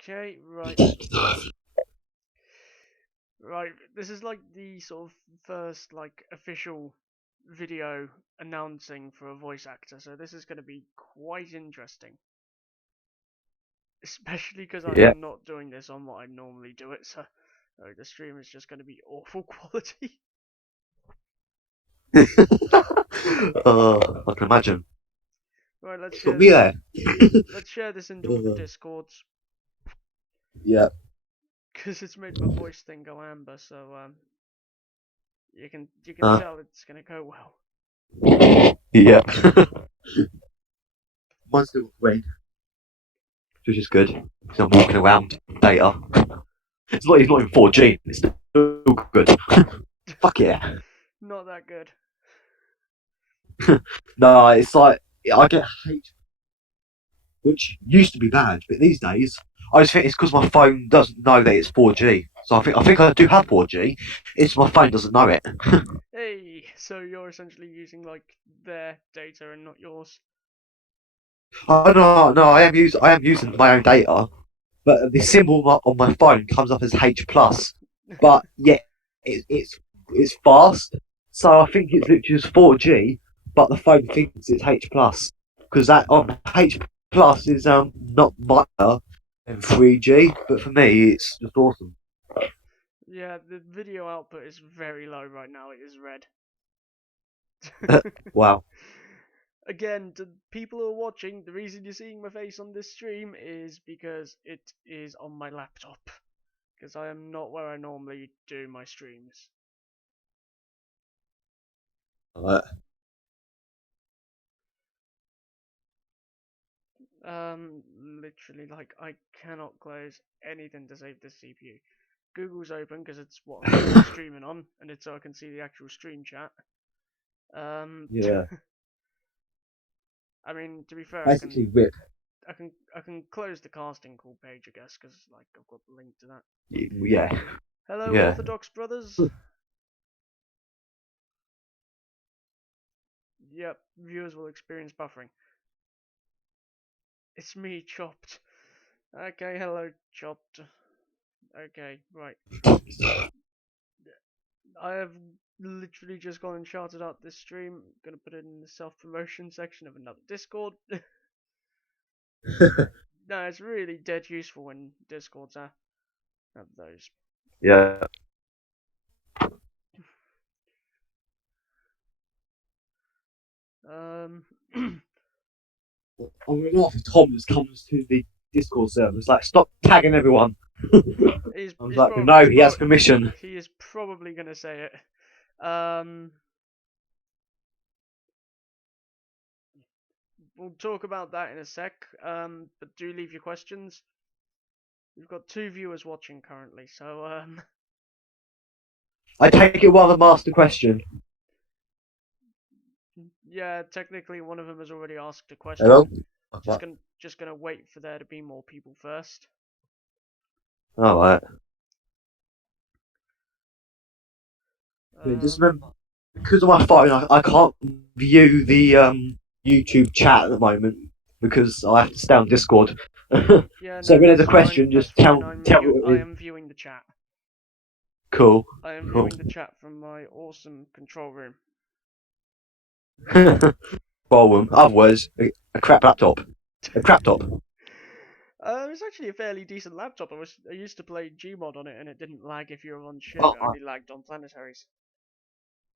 Okay, right. Right, this is like the sort of first like official video announcing for a voice actor, so this is going to be quite interesting. Especially because Yeah. I'm not doing this on what I normally do it, so the stream is just going to be awful quality. I can imagine. Right, let's Put share me this. there. Let's share this into all the discords Yeah. because it's made my voice thing go amber. So you can Uh, tell it's gonna go well. yeah. Mine's still green, which is good. So I'm walking around data. It's not even 4G. It's still good. Fuck yeah. Not that good. No, it's like I get hate, which used to be bad, but these days I just think it's because my phone doesn't know that it's 4G. So I think I do have 4G. It's my phone doesn't know it. Hey, so you're essentially using like their data and not yours. Oh no, I am using my own data, but the symbol on my phone comes up as H plus, but yet it's fast. So I think it's literally just 4G, but the phone thinks it's H plus because that on H plus is not better than 3G, but for me it's just awesome. Yeah, the video output is very low right now. It is red. Wow. Again, to people who are watching, the reason you're seeing my face on this stream is because it is on my laptop. Because I am not where I normally do my streams. Uh, Literally, like, I cannot close anything to save this CPU. Google's open because it's what I'm currently streaming on, and it's so I can see the actual stream chat. Um, yeah. I mean, to be fair, I can Basically, rip. I can I can close the casting call page, I guess, because like I've got the link to that. Yeah. Hello, Yeah. Orthodox brothers. Yep, viewers will experience buffering. It's me, Chopped. Okay, hello, Chopped. Okay, right. I have literally just gone and shouted out this stream. I'm gonna put it in the self promotion section of another Discord. No, it's really dead useful when Discords have those. Yeah. Um, I'm going to laugh if Tom just comes to the Discord server. It's like, stop tagging everyone. he's I was he's like, pro no, he's he has pro permission. he is probably gonna say it. We'll talk about that in a sec. But do leave your questions. We've got 2 viewers watching currently, so I take it one of the master question. yeah, technically one of them has already asked a Hello? question. Just gonna wait for there to be more people first. Alright. Just Um, remember, because of my phone, I can't view the YouTube chat at the moment because I have to stay on Discord. yeah, So no, when there's a that's fine. question, That's just fine. tell me what I it is. am viewing the chat. Cool. I am Cool. viewing the chat from my awesome control room. Problem. Otherwise, a crap laptop. A crap top. It's actually a fairly decent laptop. I used to play Gmod on it, and it didn't lag if you were on ship. It Oh, only lagged on planetaries.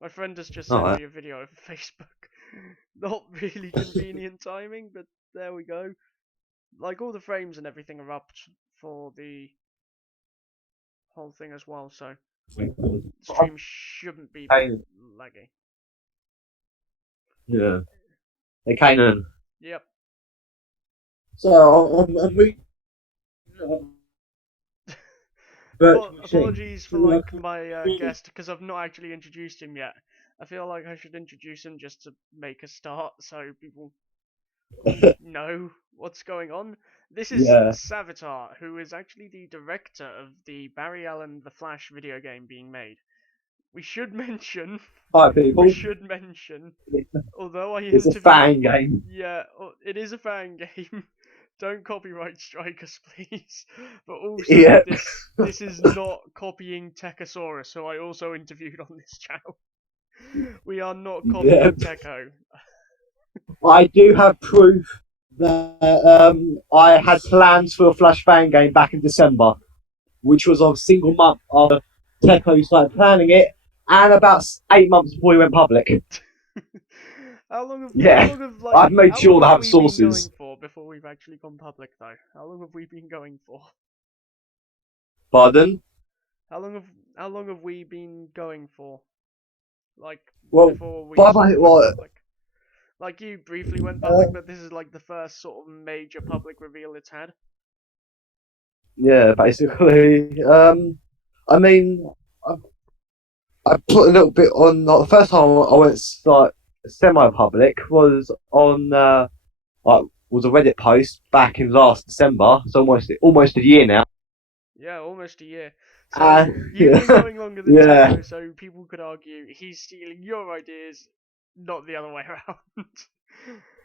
My friend has just sent alright. me a video over Facebook. Not really convenient timing, but there we go. Like all the frames and everything are up for the whole thing as well, so the stream shouldn't be laggy. Yeah. They came in. Yep. So I'm virtual machine. Apologies for So, like my guest because I've not actually introduced him yet. I feel like I should introduce him just to make a start so people know what's going on. This is yeah. Savitar, who is actually the director of the Barry Allen The Flash video game being made. We should mention, Hi we people. should mention, although I It's a interviewed, fan game. yeah, it is a fan game. don't copyright strike us, please. But also, Yeah. this is not copying Techosaurus, who I also interviewed on this channel. We are not Yeah. copying Techo. I do have proof that I had plans for a Flash fan game back in December, which was a single month after Techo started planning it, and about 8 months before he went public. Yeah, I've made how long sure to have have we been going sources. for before we've actually gone public though? How long have we been going for? Pardon? How long have how long have we been going for? Like Well, before we by sort my of went well, public. Like you briefly went public, uh, but this is like the first sort of major public reveal it's had. yeah, basically. I mean, I, I put a little bit on. Like, the first time I went like semi-public was on like was a Reddit post back in last December, so almost a year now. Yeah, almost a year. So Uh, you've been yeah, going longer than yeah. Techo, so people could argue he's stealing your ideas, not the other way around.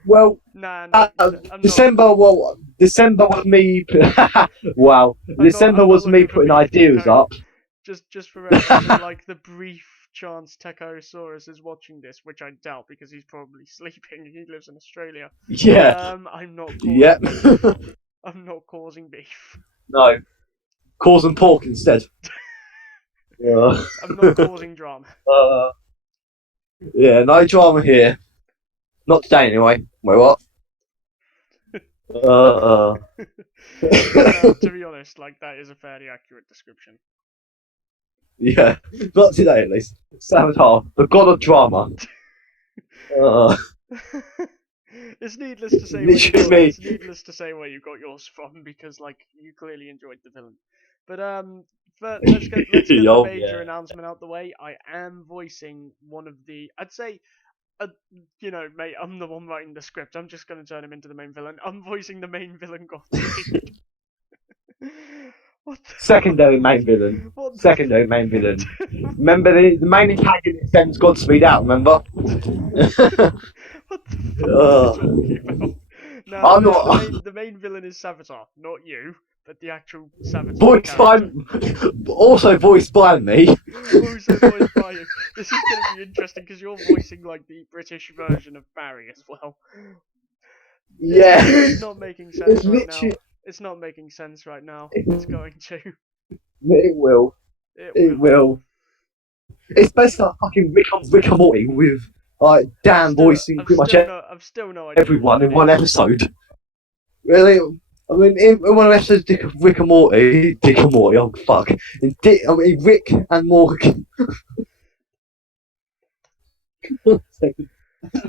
Well, Nah, no, I'm not. December. Well, December was me. Wow, December I'm not was me looking for putting beef, ideas Techo. up. Just for reference, in like the brief chance Techosaurus is watching this, which I doubt because he's probably sleeping. He lives in Australia. Yeah, I'm not yep. causing beef. I'm not causing beef. No, causing pork instead. I'm not causing drama. Uh, yeah, no drama here. Not today, anyway. Wait, what? Uh, To be honest, like that is a fairly accurate description. yeah, not today at least. Saboteur, the god of drama. Uh, It's needless to say where you literally got. me. It's needless to say where you got yours from because, like, you clearly enjoyed the villain. But let's get the Yo, major yeah. announcement out the way. I am voicing one of the. I'd say, you know, mate, I'm the one writing the script. I'm just gonna turn him into the main villain. I'm voicing the main villain, Godspeed. What the Secondary fuck? main villain. What the Secondary main villain. Remember the main antagonist sends Godspeed out, remember? what the fuck are you uh, talking about? Now I'm not the main villain is Savitar, not you, but the actual Savitar voiced by character. also voiced by me. Also voiced by you. This is going to be interesting because you're voicing like the British version of Barry as well. Yeah. It's not making sense It's right now. literally It's not making sense right now. It's going to. it will. It It will. will. It's basically like fucking Rick and Morty with like Dan voicing pretty much I've still no idea what everyone it in one is. episode. Really? I mean, in one of the episodes of Rick and Morty, Dick and Morty, oh fuck. Rick and Morgan.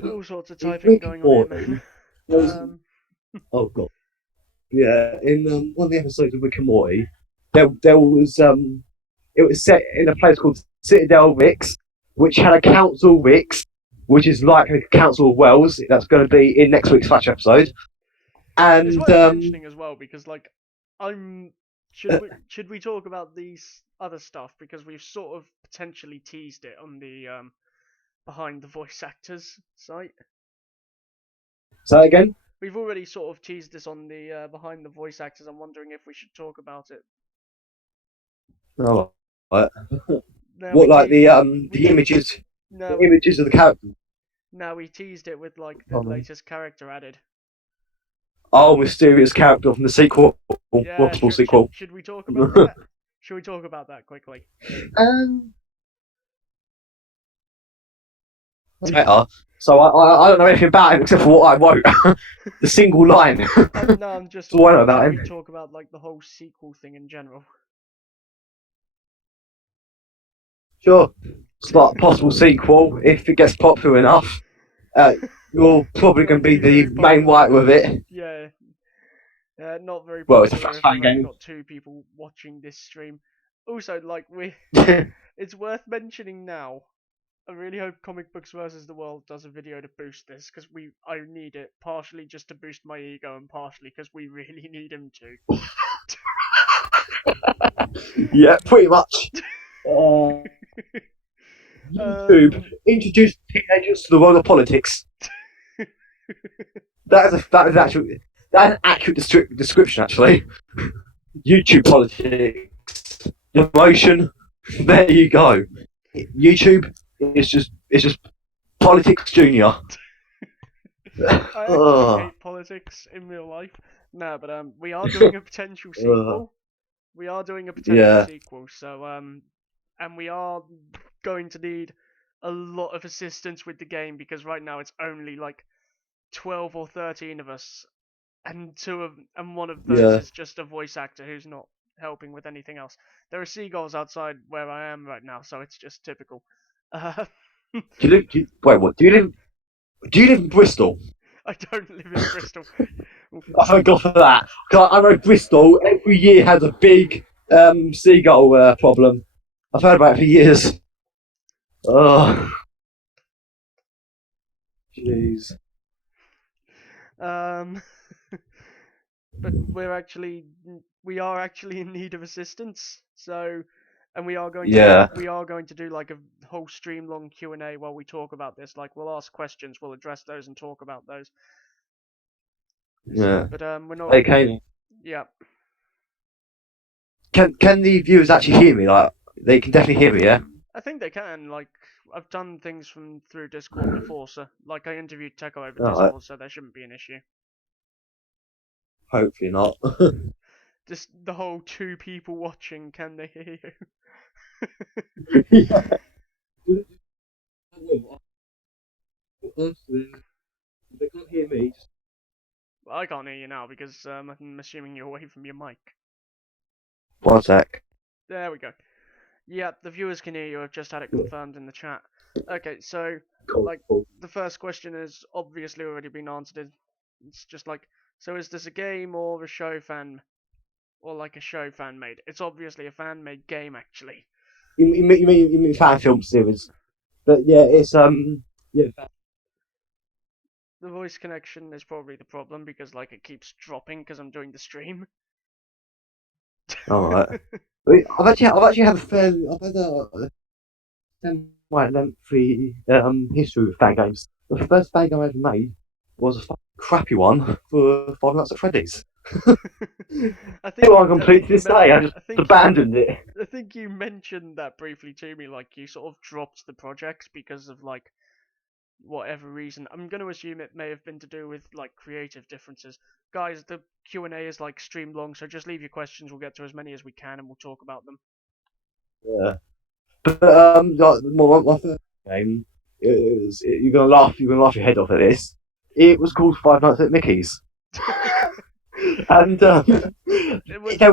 All sorts of In typing Rick and going on here, Morty, man. there was, Um, oh god. Yeah, in one of the episodes of Rick and Morty, there was it was set in a place called Citadel Ricks, which had a council Ricks, which is like a council of Wells. That's going to be in next week's Flash episode. it's And worth mentioning as well because like I'm should we talk about these other stuff because we've sort of potentially teased it on the behind the voice actors site. say that again. We've already sort of teased this on the behind the voice actors. I'm wondering if we should talk about it. Oh, right. Now What we like te- the images, now the images of the character. now we teased it with like the Oh, latest character added. oh, mysterious character from the sequel, Yeah, multiple sequel. should we talk about that? Should we talk about that quickly? um, better. So I don't know anything about him except for what I wrote. The single line. No, I'm just That's all I know like, about should we him. talk about like the whole sequel thing in general? Sure. It's like a possible sequel if it gets popular enough. You're probably going to be the main writer of it. Yeah, not very Well, it's a popular Flash if fan we've only game. got 2 people watching this stream. Also, like it's worth mentioning now. I really hope Comic Books versus the World does a video to boost this because I need it partially just to boost my ego and partially because we really need him to. Yeah, pretty much. YouTube introduced teenagers to the world of politics. That is That's an accurate description, actually. YouTube politics, emotion. There you go. YouTube is just politics junior. I actually Ugh, hate politics in real life. No, but we are doing a potential ugh. sequel. We are doing a potential Yeah, sequel, so and we are going to need a lot of assistance with the game because right now it's only like 12 or 13 of us, and one of those yeah. is just a voice actor who's not helping with anything else. There are seagulls outside where I am right now, so it's just typical. Uh, Wait, what? Do you live in Bristol? I don't live in Bristol. I thank God for that. 'Cause I know Bristol every year has a big seagull problem. I've heard about it for years. Oh, jeez. Um, but we are actually in need of assistance. So, and Yeah, we are going to do like a whole stream long Q&A while we talk about this. Like we'll ask questions, we'll address those and talk about those. So, yeah. but we're not. Okay. Yeah, Can the viewers actually hear me? Like, they can definitely hear me, yeah? I think they can. Like I've done things from through Discord before, so like I interviewed Techo over Alright, Discord, so there shouldn't be an issue. hopefully not. Just the whole two people watching, can they hear you? Yeah. Honestly, they can't hear me. Well, I can't hear you now because I'm assuming you're away from your mic. One sec. There we go. Yeah, the viewers can hear you. I've just had it confirmed in the chat. Okay, so Cool, like cool. the first question has obviously already been answered. It's just like, so is this a game or a show fan, or like a show fan made? It's obviously a fan made game actually. You mean fan film series? But yeah, it's yeah. The voice connection is probably the problem because like it keeps dropping because I'm doing the stream. All right. I've actually had a fairly, I've had a quite lengthy history with fan games. The first fan game I ever made was a fucking crappy one for Five Nights at Freddy's. Still incomplete to this day. I just abandoned it. I think you mentioned that briefly to me, like you sort of dropped the project because of like whatever reason. I'm going to assume it may have been to do with like creative differences. Guys, the Q&A is like stream long, so just leave your questions. We'll get to as many as we can and we'll talk about them. Yeah. But like my first game, you're gonna laugh your head off at this. It was called Five Nights at Mickey's, and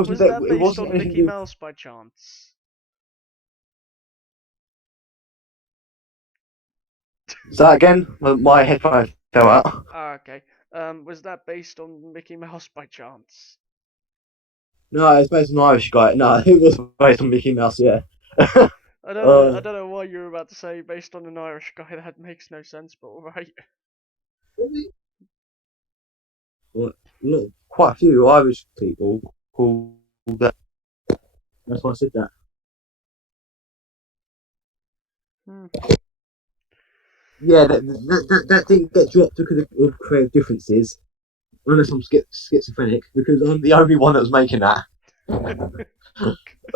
Was that it based wasn't on anything. Mickey Mouse by chance? So again, my headphone fell out. Ah, okay. Was that based on Mickey Mouse by chance? No, it's based on an Irish guy. No, it was based on Mickey Mouse. Yeah. I don't know why you were about to say based on an Irish guy. That makes no sense, but alright. Look, quite a few Irish people call that. That's why I said that. Hmm. Yeah, that didn't get dropped because of creative differences. Unless I'm schizophrenic, because I'm the only one that was making that.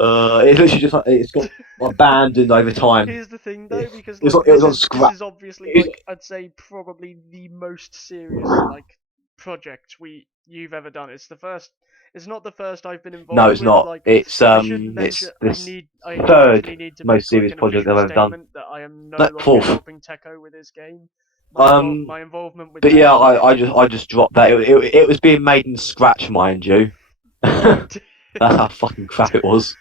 It's literally just like it's got abandoned over time. Here's the thing though, because It like was on this scrap. is obviously like I'd say probably the most serious like project you've ever done. It's not the first I've been No, involved it's with. not. Like I should mention It's this I actually third need to most make like serious an project I've official ever done. statement that I am no No, longer fourth. helping Techo with his game. Um, My involvement with but that yeah, is I just dropped that. It was being made in scratch, mind you. oh That's how fucking crap it was.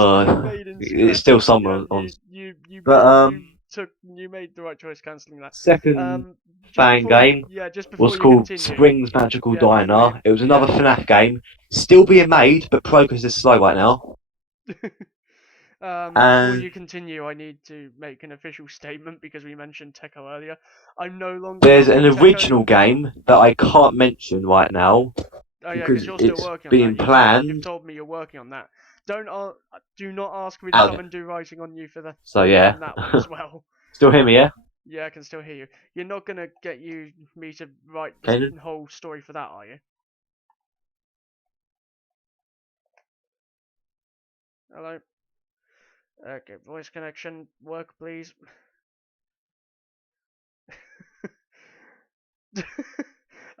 it's being made in It's scratch. still Yeah, somewhere on. But you made the right choice cancelling that. second fan game Just before was you called continue, Spring's Magical yeah, before you Diner. It was yeah. another FNAF game, still being made, but progress is slow right now. Before And you continue, I need to make an official statement because we mentioned Techo earlier. I'm no longer there's an helping Techo. original game that I can't mention right now Oh yeah, because because you're still it's working on that. being You've planned. told me you're working on that. Do not ask me to Out. come and do writing on you for the So yeah, on that one as well. still hear me, yeah? Yeah, I can still hear you. You're not gonna get me to write Okay. the whole story for that, are you? Hello? Okay, voice connection, work please.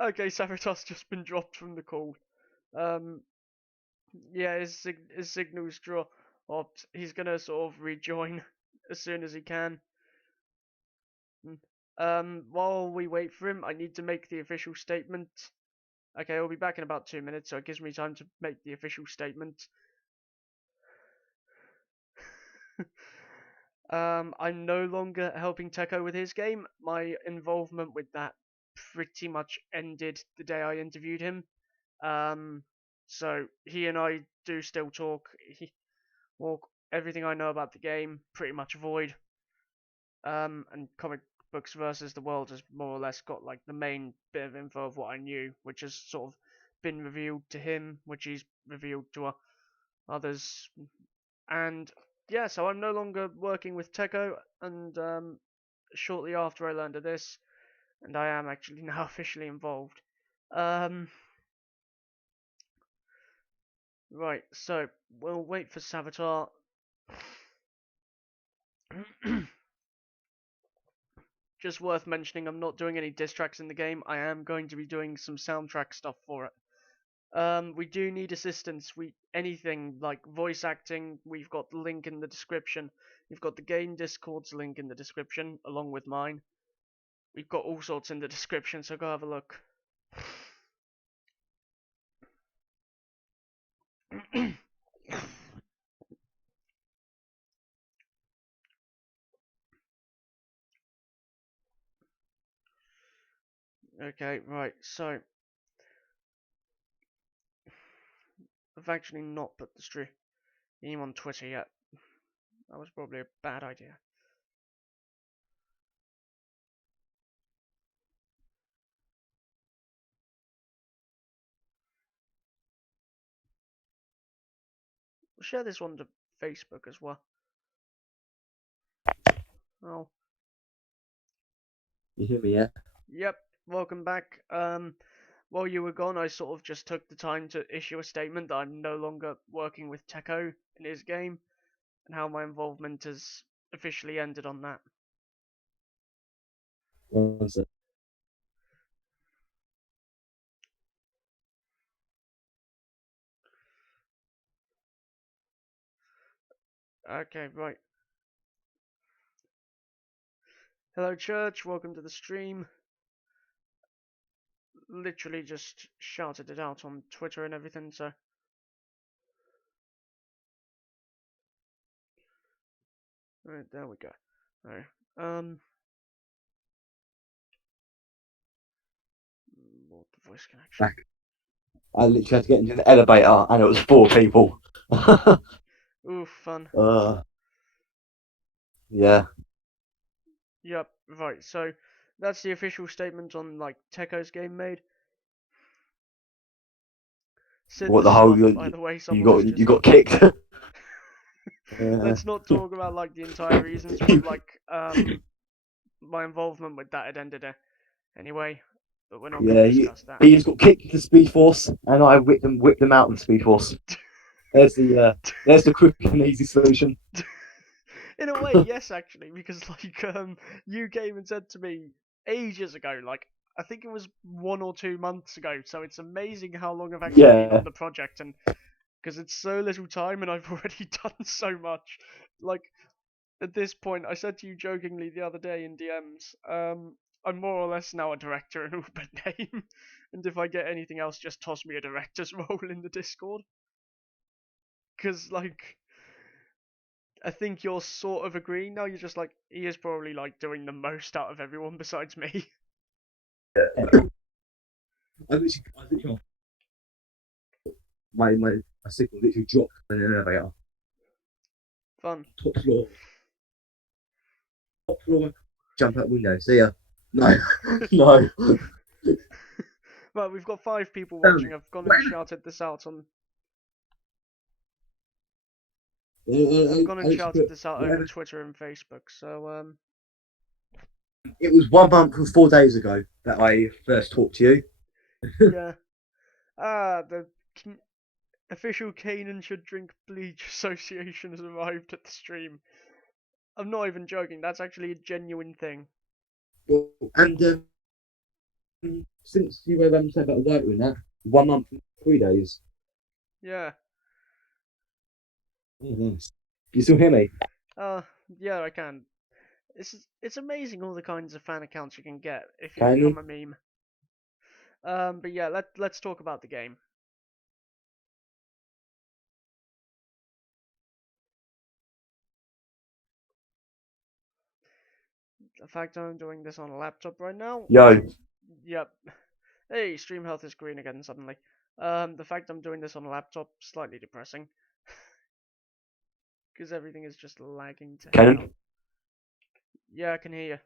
Okay, Sabotage just been dropped from the call. Um, yeah, his signal's dropped. He's gonna sort of rejoin as soon as he can. While we wait for him, I need to make the official statement. Okay, I'll be back in about 2 minutes, so it gives me time to make the official statement. I'm no longer helping Teko with his game. My involvement with that pretty much ended the day I interviewed him. So he and I do still talk. Everything I know about the game, pretty much avoid. And comic books versus the world has more or less got like the main bit of info of what I knew, which has sort of been revealed to him, which he's revealed to others. And yeah, so I'm no longer working with Teko, and shortly after I learned of this, and I am actually now officially involved. Right, so we'll wait for Savitar. Just worth mentioning, I'm not doing any diss tracks in the game. I am going to be doing some soundtrack stuff for it. We do need assistance. Anything like voice acting, we've got the link in the description. We've got the game Discord's link in the description, along with mine. We've got all sorts in the description, so go have a look. Okay, right, so I've actually not put the stream on Twitter yet. That was probably a bad idea. We'll share this one to Facebook as well. Oh. You hear me, yeah? Yep, welcome back. While you were gone, I sort of just took the time to issue a statement that I'm no longer working with Teko in his game, and how my involvement has officially ended on that. One sec. Okay, right. Hello, Church. Welcome to the stream. Literally just shouted it out on Twitter and everything, so. Right, there we go. Alright, what the voice connection? Back. I literally had to get into the elevator, and it was 4 people. Ooh, fun. Yeah. Yep, right, so that's the official statement on, like, Teko's game made. Sid What the the whole Slut, by the way, someone has you just. got kicked? Let's not talk about, like, the entire reasons, but, like, my involvement with that had ended anyway, but we're not going to discuss that. He just got kicked to the Speed Force, and I whipped them out of the Speed Force. There's the quick and easy solution. In a way, yes, actually, because like you came and said to me ages ago, like I think it was 1 or 2 months ago. So it's amazing how long I've actually been on the project, and because it's so little time and I've already done so much. Like at this point, I said to you jokingly the other day in DMs, I'm more or less now a director in Uber name, and if I get anything else, just toss me a director's role in the Discord. Because like I think you're sort of agreeing now. You're just like, he is probably like doing the most out of everyone besides me. I literally, my signal literally dropped in an elevator. Fun. Top floor, jump out window. See ya. No, no. Well, we've got 5 people watching. I've gone and shouted this out on. I've gone and shouted this out over Twitter and Facebook. So It was 1 month and 4 days ago that I first talked to you. Yeah. The official Kanan should drink bleach association has arrived at the stream. I'm not even joking. That's actually a genuine thing. Well, and since you were said about the white win, that 1 month and 3 days. Yeah. Oh, nice. You still hear me? Uh, yeah, I can. It's amazing all the kinds of fan accounts you can get if you Can become you? a meme. But yeah, let's talk about the game. The fact I'm doing this on a laptop right now. Yo. Yep. Hey, stream health is green again suddenly. The fact I'm doing this on a laptop slightly depressing because everything is just lagging to hell. Canon? Yeah, I can hear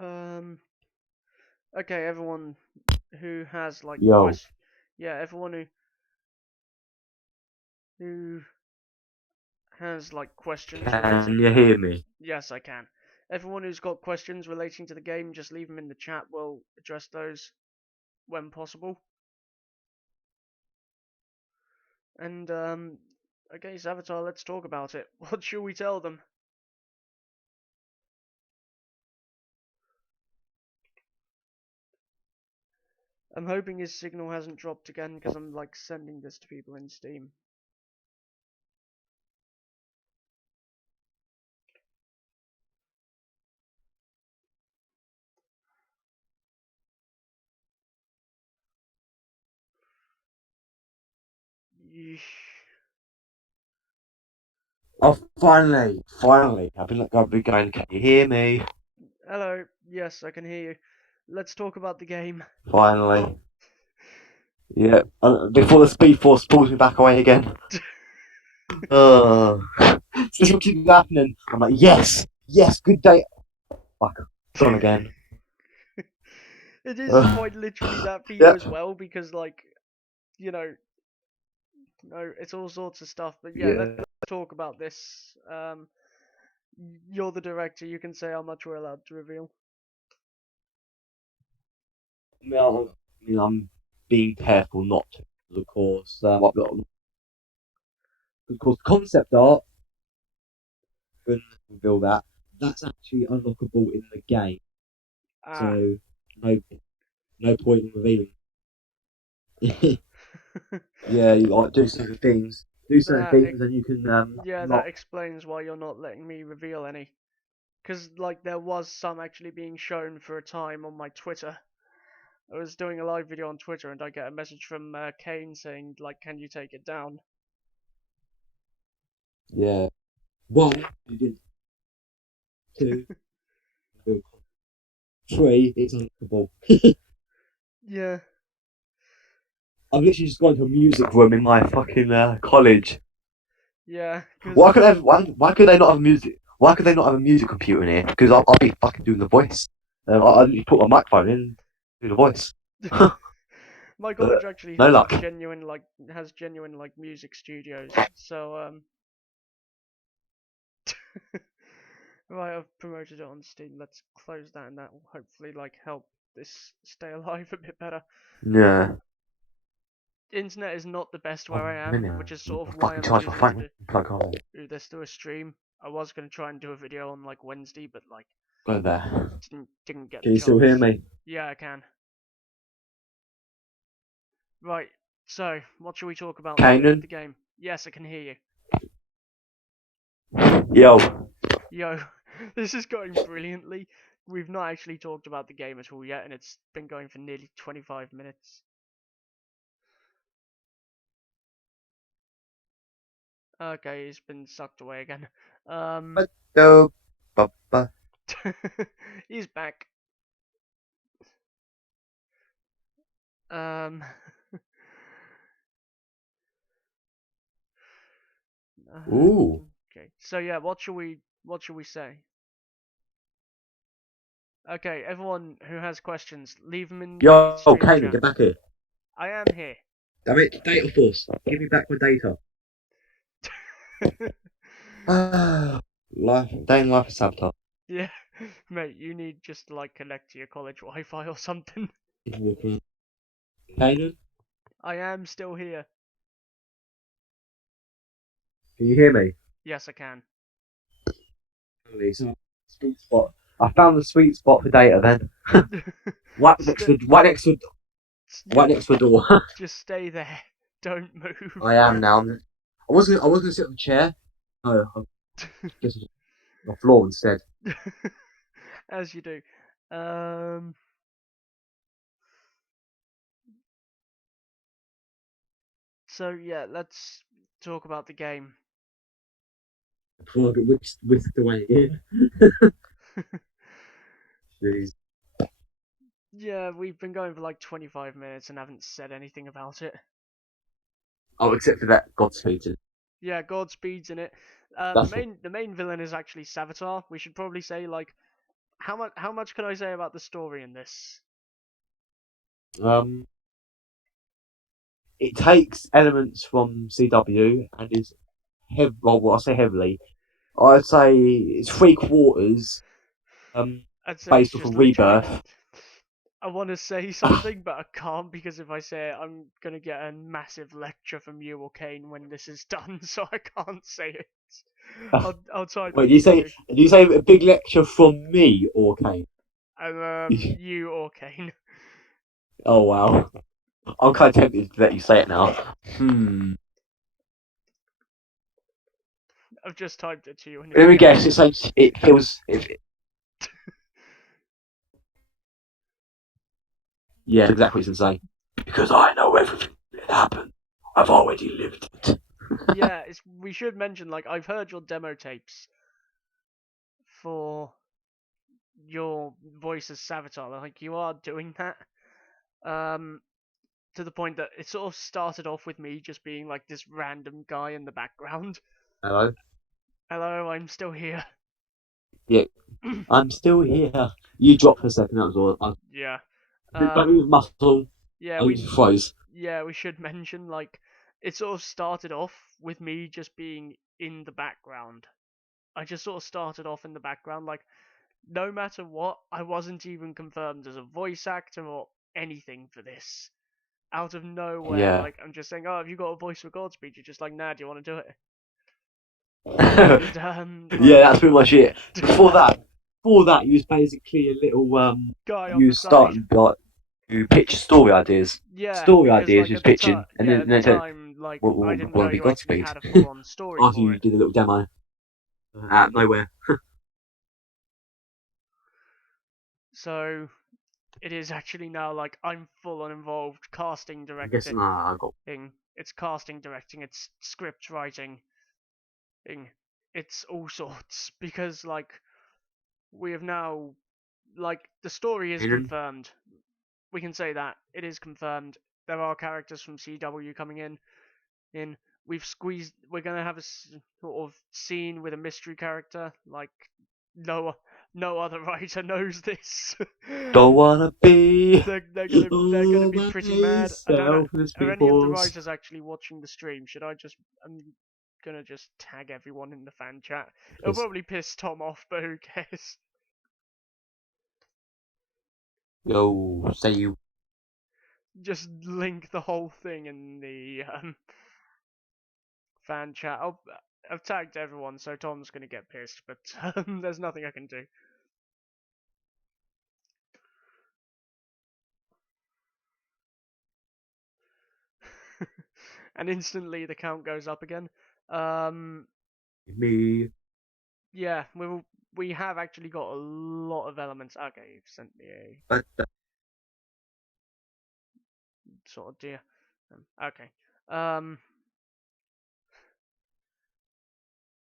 you. Um. Okay, everyone who has like Yo. yeah, everyone who has like questions relating. Can you hear me? Yes, I can. Everyone who's got questions relating to the game, just leave them in the chat. We'll address those when possible. And okay, Savitar, let's talk about it. What shall we tell them? I'm hoping his signal hasn't dropped again because I'm like sending this to people in Steam. Yeesh. Oh, finally. I've been going, can you hear me? Hello. Yes, I can hear you. Let's talk about the game. Finally. Yeah. Before the Speed Force pulls me back away again. Uh, this will keep happening. I'm like, yes, good day. Fuck, it's on again. It is Uh, quite literally that for you yeah, as well because like, you know, no, it's all sorts of stuff. But yeah, let's yeah. talk about this. You're the director. You can say how much we're allowed to reveal. I'm being careful not to, of course. Of course, concept art, when reveal that, that's actually unlockable in the game. Ah. So, no, no point in revealing. Yeah, you like do certain that things, and you can yeah, that unlock. explains why you're not letting me reveal any. Because like there was some actually being shown for a time on my Twitter. I was doing a live video on Twitter and I get a message from Kane saying like, "Can you take it down?" Yeah. One, you did two, three, it's unlockable. Yeah, I've literally just gone to a music room in my fucking college. yeah, because Why could they not have music? Why could they not have a music computer in here? Because I'll be fucking doing the voice. I literally put my microphone in, do the voice. my college But actually no has a luck. genuine like music studios. So right, I've promoted it on Steam. Let's close that, and that will hopefully like help this stay alive a bit better. Yeah. Internet is not the best where 1 I am, minute. which is sort I'll of why fucking I'm charge my phone. Plug on. do this through a stream. I was gonna try and do a video on like Wednesday, but like Go there. didn't get Can the you still hear chance. me? Yeah, I can. Right. So, what should we talk about with Kanan? the game? Yes, I can hear you. Yo. Yo, this is going brilliantly. We've not actually talked about the game at all yet, and it's been going for nearly 25 minutes. Okay, he's been sucked away again. Um, he's back. Um, Ooh. Okay. So yeah, what shall we say? Okay, everyone who has questions, leave them in the Yo, stream Kanan, chat. get back here. I am here. Damn it, data force. Give me back my data. Life, day in life is sabotage. Yeah, mate, you need just to like connect to your college Wi-Fi or something. Kanan, I am still here. can you hear me? Yes, I can. So, sweet spot. I found the sweet spot for data then. Right next St- to, right next to, yeah, right next to a door. just stay there. Don't move. I am now. I was gonna sit on the chair. No, I'm just on the floor instead. As you do. Um. So yeah, let's talk about the game. Before I get whisked away again. Jeez. Yeah, we've been going for like 25 minutes and haven't said anything about it. Oh, except for that Godspeed. Yeah, Godspeed's in it. The That's what. main villain is actually Savitar. We should probably say like how much can I say about the story in this? Um, it takes elements from CW and is well, I say heavily. I'd say it's three quarters I'd say it's based off just of literally. Rebirth. I want to say something, but I can't because if I say it, I'm gonna get a massive lecture from you or Kane when this is done, so I can't say it. I'll try Wait, not to. do you say a big lecture from me or Kane? You or Kane. Oh wow, I'm kind of tempted to let you say it now. I've just typed it to you in the Let me chat. guess. It's like it feels. Yeah, exactly what it's saying. Because I know everything that happened. I've already lived it. Yeah, we should mention like I've heard your demo tapes for your voice as Savitar. Like you are doing that. Um, to the point that it sort of started off with me just being like this random guy in the background. Hello. Hello, I'm still here. Yeah, I'm still here. You dropped for a second. That was all. Yeah. Don't move muscle. Yeah, Oh, you froze. we should mention like it sort of started off with me just being in the background. I just sort of started off in the background, like no matter what, I wasn't even confirmed as a voice actor or anything for this. Out of nowhere, Yeah. like I'm just saying, oh, have you got a voice for Godspeed? You're just like, nah, do you want to do it? And Yeah, like that's pretty much it. Before that, you was basically a little guy on you the was side. starting like to pitch story ideas. Yeah, Story because ideas, like you was at the time, pitching, and yeah, then at the it said, time, like I "What didn't know want to be you actually Godspeed?" had a full-on story After for you it. did a little demo out of nowhere. So it is actually now like I'm full on involved casting, I'm guessing directing. I got. It's casting, directing, it's script writing, it's all sorts because like we have now like the story is Kanan. confirmed. We can say that it is confirmed. There are characters from CW coming in. We've squeezed. We're gonna have a sort of scene with a mystery character. Like no no other writer knows this. Don't wanna be They're gonna all be by pretty mad. I don't know. myself in the Are speed any of the force. writers actually watching the stream? Should I just? I'm gonna just tag everyone in the fan chat. It'll probably piss Tom off, but who cares? Yo, say you. Just link the whole thing in the fan chat. I've tagged everyone, so Tom's gonna get pissed, but there's nothing I can do. And instantly the count goes up again. Um, Me. yeah, we have actually got a lot of elements. Okay, you've sent me a But sort of deer. Okay. Um,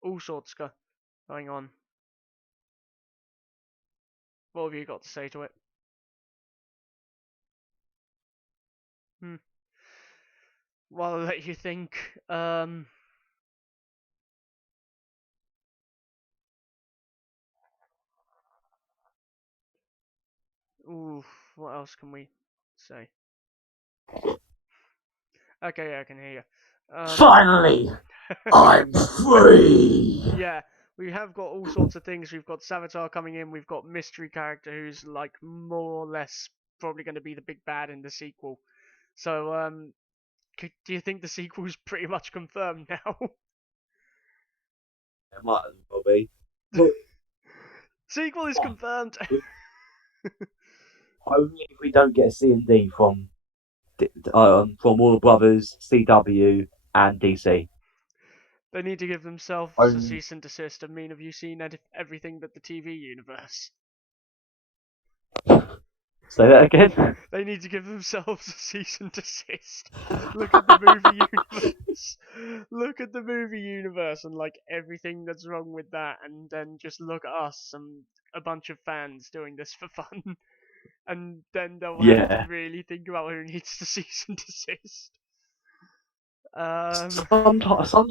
all sorts going on. What have you got to say to it? Hmm. Well, I'll let you think. Ooh, what else can we say? Okay, yeah, I can hear you. Finally, I'm free. Yeah, we have got all sorts of things. We've got Savitar coming in. We've got mystery character who's like more or less probably going to be the big bad in the sequel. So, do you think the sequel's pretty much confirmed now? It might as well be. But Sequel is yeah, confirmed. only if we don't get a C and D from Warner Brothers, CW, and DC. They need to give themselves a Only cease and desist. I mean, have you seen everything but the TV universe? say that again. They need to give themselves a cease and desist. Look at the movie universe. Look at the movie universe and like everything that's wrong with that, and then just look at us and a bunch of fans doing this for fun, and then they'll have to Yeah. really think about who needs to cease and desist. Um, Sometimes I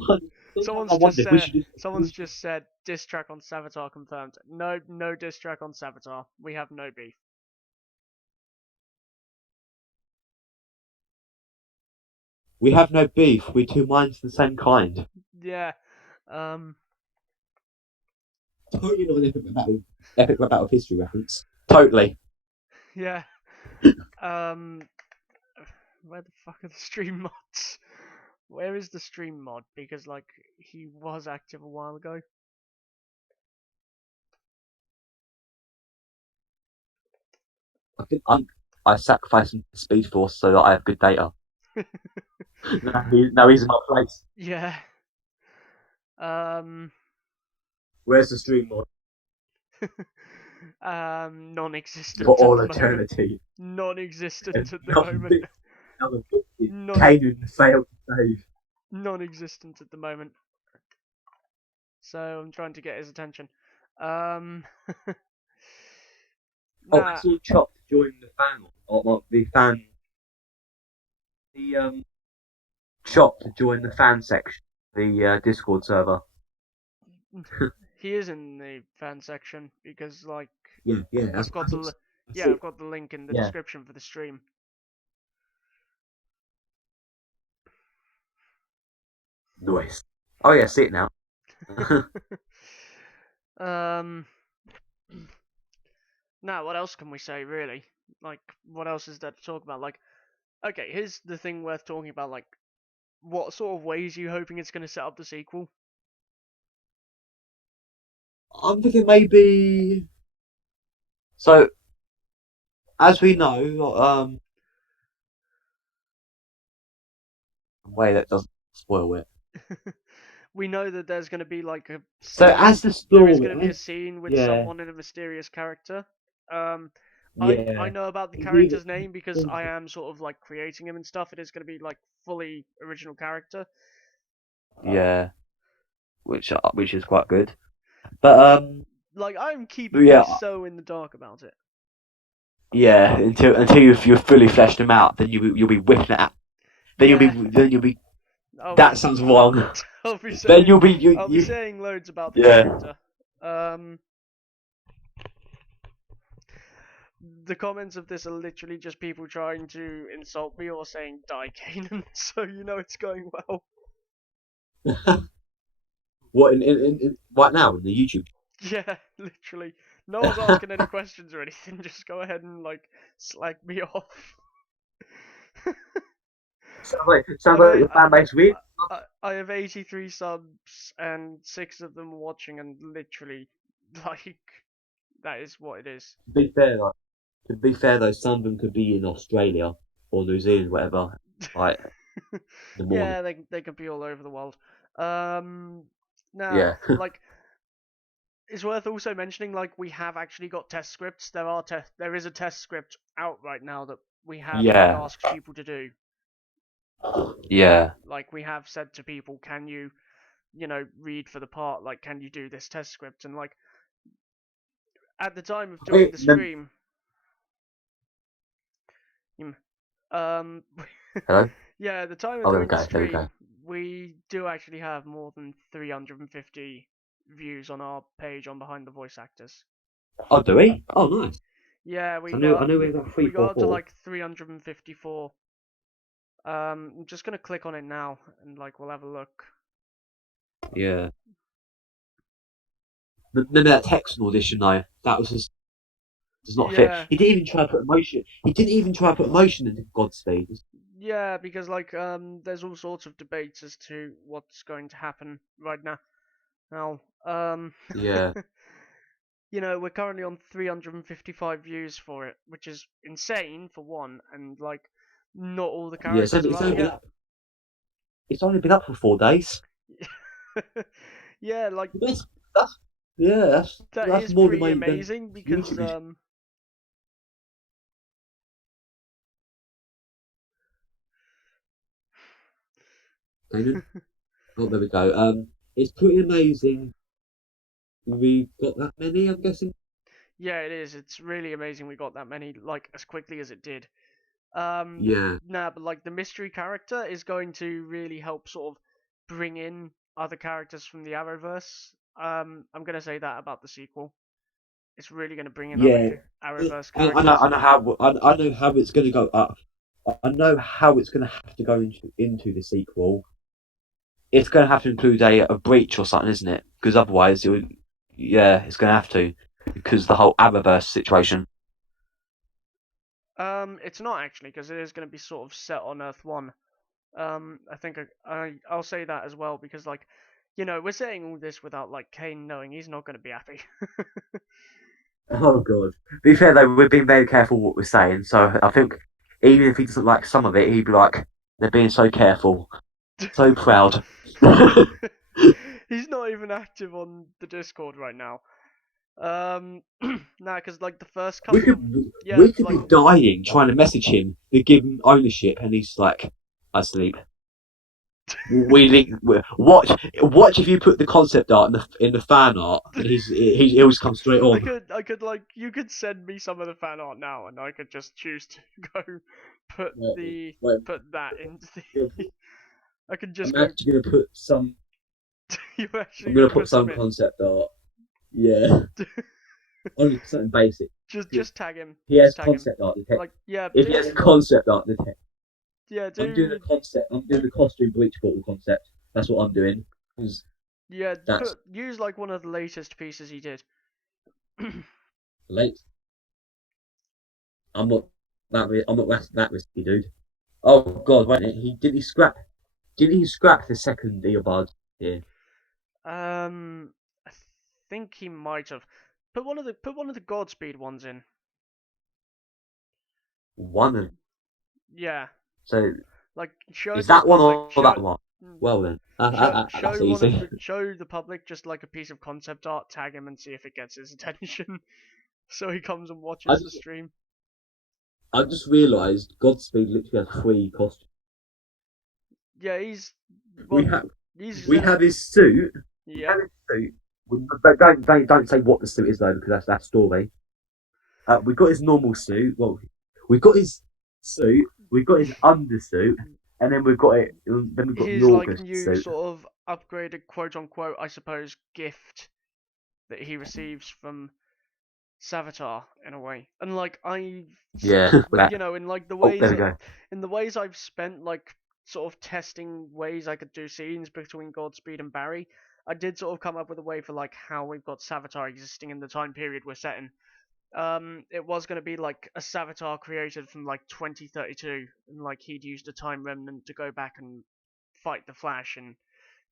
someone's just wonder if we said. should just. Someone's just said diss track on Savitar confirmed. No, no diss track on Savitar. We have no beef. We have no beef. We're two minds of the same kind. Yeah. Um. Totally not an epic battle of history reference. Totally. Yeah. Um. Where the fuck are the stream mods? Where is the stream mod? Because like he was active a while ago. I sacrificed some Speed Force so that I have good data. Now he's in my place. Yeah. Um. Where's the stream mod? Non-existent For at all the moment. eternity. Non-existent at the Another moment. victim. Non Caden failed to save. non-existent at the moment. So I'm trying to get his attention. Um. Oh, I Nah. saw Chop join the fan. Or the fan. The Chop to join the fan section. The Discord server. He is in the fan section because like Yeah. I've got the I yeah, see. I've got the link in the Yeah. description for the stream. Nice. Oh yeah, see it now. um Now what else can we say really? Like what else is there to talk about? Like okay, here's the thing worth talking about, like what sort of ways are you hoping it's gonna set up the sequel? I'm thinking maybe. So, as we know, way that doesn't spoil it. We know that there's gonna be like a So, as scene the there is gonna be a story, scene with yeah, someone in a mysterious character. Um I yeah, know about the he's either, character's name because I am sort of like creating him and stuff. It is going to be like fully original character. yeah, which is quite good. But Like I'm keeping yeah, you so in the dark about it. yeah, until you've fully fleshed him out, then you'll be whipping it out. Yeah, Then you'll be. I'll be That sounds wrong. I'll be Then saying I'll be you. saying loads about the Yeah. character. The comments of this are literally just people trying to insult me or saying die Kanan, so you know it's going well. What right now in the YouTube? Yeah, literally. No one's asking any questions or anything. Just go ahead and like slag me off. Sounds I've like a, your fan base weird. I have 83 subs and 6 of them watching, and literally, like, that is what it is. To be fair though, some of them could be in Australia or New Zealand, whatever. Like in the morning. Yeah, they could be all over the world. Um, Now, Yeah. like, it's worth also mentioning, like, we have actually got test scripts. There is a test script out right now that we have like Yeah. asked people to do. Yeah. Like, we have said to people, can you, read for the part? Like, can you do this test script? And like, at the time of doing Wait, the stream, um, hello? yeah, at the time of Oh, there we doing the go. There we go. stream, we do actually have more than 350 views on our page on Behind the Voice Actors. Oh, do we? Oh, nice. Yeah, I knew we got we three, got four, up to four. like 354. I'm just gonna click on it now and like we'll have a look. Yeah. Remember that Texan audition though? That was just does not fit. Yeah, He didn't even try to put emotion. He didn't even try to put emotion into Godspeed. yeah, because like there's all sorts of debates as to what's going to happen right now. Now, Yeah. we're currently on 355 views for it, which is insane for one, and like not all the Yeah. characters are It's up only been yet. up. It's only been up for 4 days. Yeah, like That's yeah. that That's is more pretty than amazing because YouTube. Damon? Oh, there we go. It's pretty amazing. We got that many. I'm guessing. yeah, it is. It's really amazing we got that many like as quickly as it did. Yeah. Nah, but like the mystery character is going to really help sort of bring in other characters from the Arrowverse. I'm gonna say that about the sequel. It's really gonna bring in other Yeah. Arrowverse I characters. I know how it's going to go up. I know how it's going to have to go into the sequel. It's going to have to include a breach or something, isn't it? Because otherwise, it would. Yeah, it's going to have to because the whole Arrowverse situation. It's not actually because it is gonna be sort of set on Earth One. I think I'll say that as well because like, we're saying all this without like Kane knowing he's not gonna be happy. Oh god. To be fair though, we're being very careful what we're saying. So I think even if he doesn't like some of it, he'd be like, "They're being so careful, so proud." He's not even active on the Discord right now. Nah, because like the first We couple of could yeah, we could like be dying trying to message him to give him ownership, and he's like, "I sleep." Watch if you put the concept art in the fan art, and he'll just come straight on. I could like you could send me some of the fan art now, and I could just choose to go put the Wait, put that into the. I could just I'm go. actually gonna put some. You're actually I'm gonna gonna put put some some in. concept art. Yeah, only something basic. Just tag him. He has Just tag him. concept art. Like yeah, If he has do concept art, the text. yeah I'm doing the do concept. I'm doing the costume bleach portal concept. That's what I'm doing. Because yeah that's put use like one of the latest pieces he did. late. I'm not that risky, dude. Oh God, wait. Didn't he scrap the second earbud? Yeah. I think he might have put one of the Godspeed ones in. One of Yeah, so like show is to the that one public. or that one? Well then, that's easy. Show the public just like a piece of concept art. Tag him and see if it gets his attention. So he comes and I watches the just stream. I just realised Godspeed literally has three costumes. Yeah, he's We well, have he's we in a have his suit. We have yep. his suit. Don't say what the suit is though, because that's story. We've got his normal suit. Well, we've got his suit. We've got his undersuit, and then we've got it. Then we've got the His like August new suit. sort of upgraded quote unquote, I suppose, gift that he receives from Savitar in a way. And like I've Yeah. in like the Oh, ways there we go. in the ways I've spent like sort of testing ways I could do scenes between Godspeed and Barry, I did sort of come up with a way for like how we've got Savitar existing in the time period we're set in. It was going to be like a Savitar created from like 2032, and like he'd used a time remnant to go back and fight the Flash in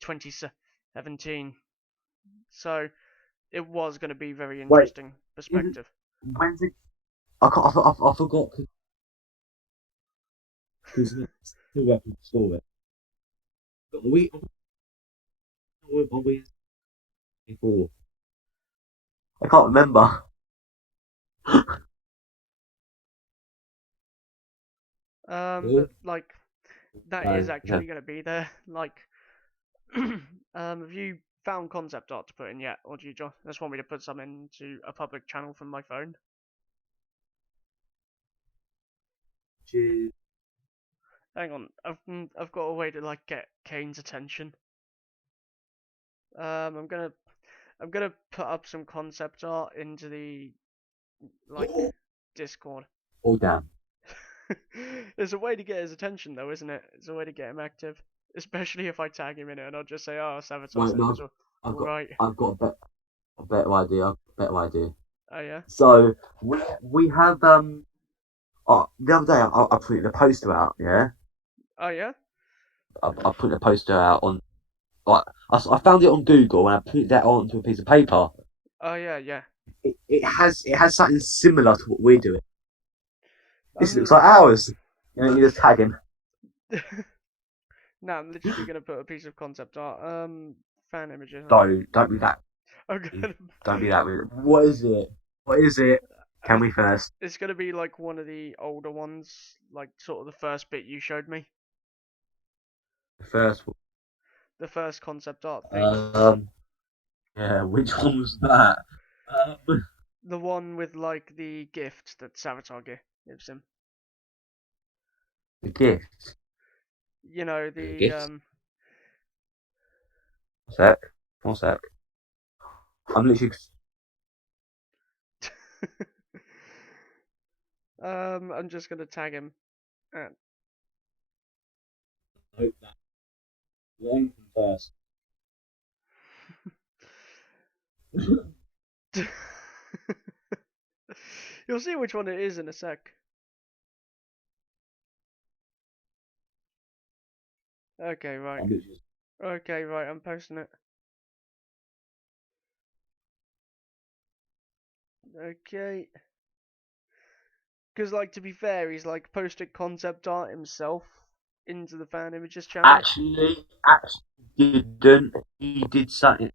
2017. So it was going to be very Wait, interesting isn't perspective. when's it? I forgot because it's still working the story. Are we before? I can't remember. But Oh, like that is okay. actually going to be there. Like, have you found concept art to put in yet, or do you just want me to put some into a public channel from my phone? Cheers. Hang on, I've got a way to like get Kane's attention. I'm gonna put up some concept art into the like Discord. Oh damn! It's a way to get his attention, though, isn't it? It's a way to get him active, especially if I tag him in it and I'll just say, "Oh, Savitar Right, said it no, was I've all got right." I've got a better idea. Better idea. Oh yeah. So we have the other day I put the poster out. Yeah, Oh yeah. I put the poster out on. Like, I found it on Google and I put that onto a piece of paper. Oh yeah. Yeah. It has something similar to what we're doing. This looks Um. like ours. You just tag him. No, I'm literally gonna put a piece of concept art. Fan images. Don't be that. I'm gonna. Don't be that weird. What is it? What is it? Can we first? It's gonna be like one of the older ones, like sort of the first bit you showed me, First. the first concept art thing. Um. Yeah. Which one was that? Um, The one with like the gift that Savitar gives him. the gift. You know The the gift. One sec. One sec. I'm literally. I'm just gonna tag him. And... Hope that one first. You'll see which one it is in a sec. Okay, right. I'm literally. Okay, right. I'm posting it. Okay. Because, like, to be fair, he's like posted concept art himself into the fan images channel. Actually, didn't. He did something.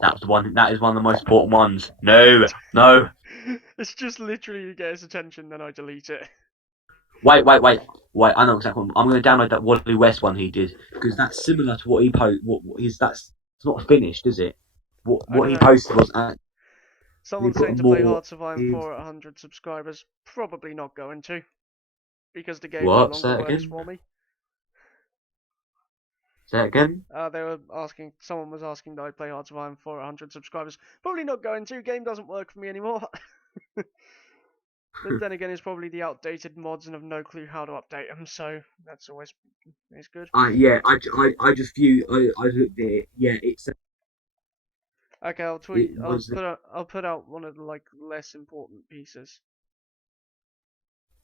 That's the one. That is one of the most important ones. No, no. It's just literally to get his attention, then I delete it. Wait. I know exactly. I'm going to download that Wally West one he did because that's similar to what he posted. What is that's? It's not finished, is it? I What don't he know. posted was actually Someone's put a saying to play more. Hard Survive 4 at 100 subscribers. Probably not going to, because the game no What? longer Say it works again. for me. Say it again. They were asking, someone was asking that I play Hard Survive 4 at 100 subscribers. Probably not going to. Game doesn't work for me anymore. But then again, it's probably the outdated mods and have no clue how to update them, so that's always is good. Yeah. I just view. I looked at it. Yeah. Okay, I'll It tweet. was. I'll put out one of the like less important pieces.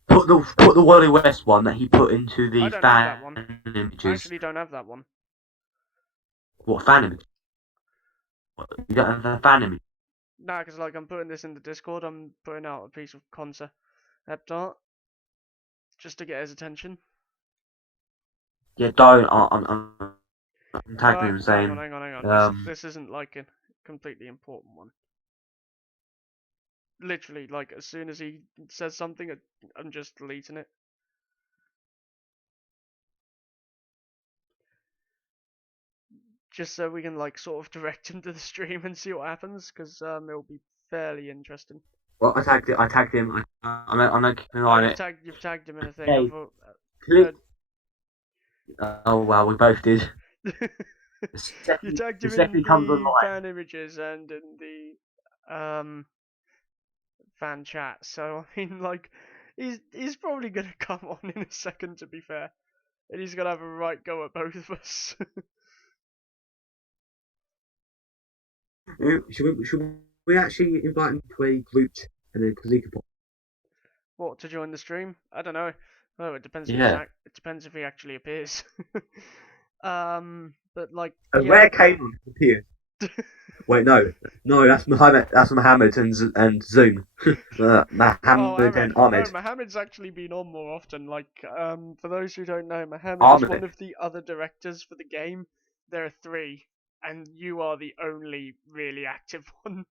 Put the Wally West one that he put into I the don't have that fan one. I images. actually don't have that one. What fan image? You don't have the fan image. Nah, because like I'm putting this in the Discord. I'm putting out a piece of concept art just to get his attention. Yeah, don't. I'm tagging him Hang on, saying, hang on, hang on. um, This isn't like a completely important one. Literally, like as soon as he says something, I'm just deleting it. Just so we can like sort of direct him to the stream and see what happens, because it'll be fairly interesting. well, I tagged him. I'm not keeping an Oh, eye on it. you've tagged him in a thing. I Okay, thought. click. Oh well, we both did. You tagged The him in second comes the online. fan images and in the fan chat. So I mean, like, he's probably gonna come on in a second. To be fair, and he's gonna have a right go at both of us. Should we actually invite him to a group and then because he could. What, to join the stream? I don't know. Oh, it depends if Yeah. it depends if he actually appears. But like, A yeah. rare Canon appeared. Wait, no, that's Mohammed. That's Mohammed and Zoom. Oh, Mohammed Ahmed. and No, Ahmed. Mohammed's actually been on more often. Like, for those who don't know, Mohammed is one Ahmed. of the other directors for the game. There are three, and you are the only really active one.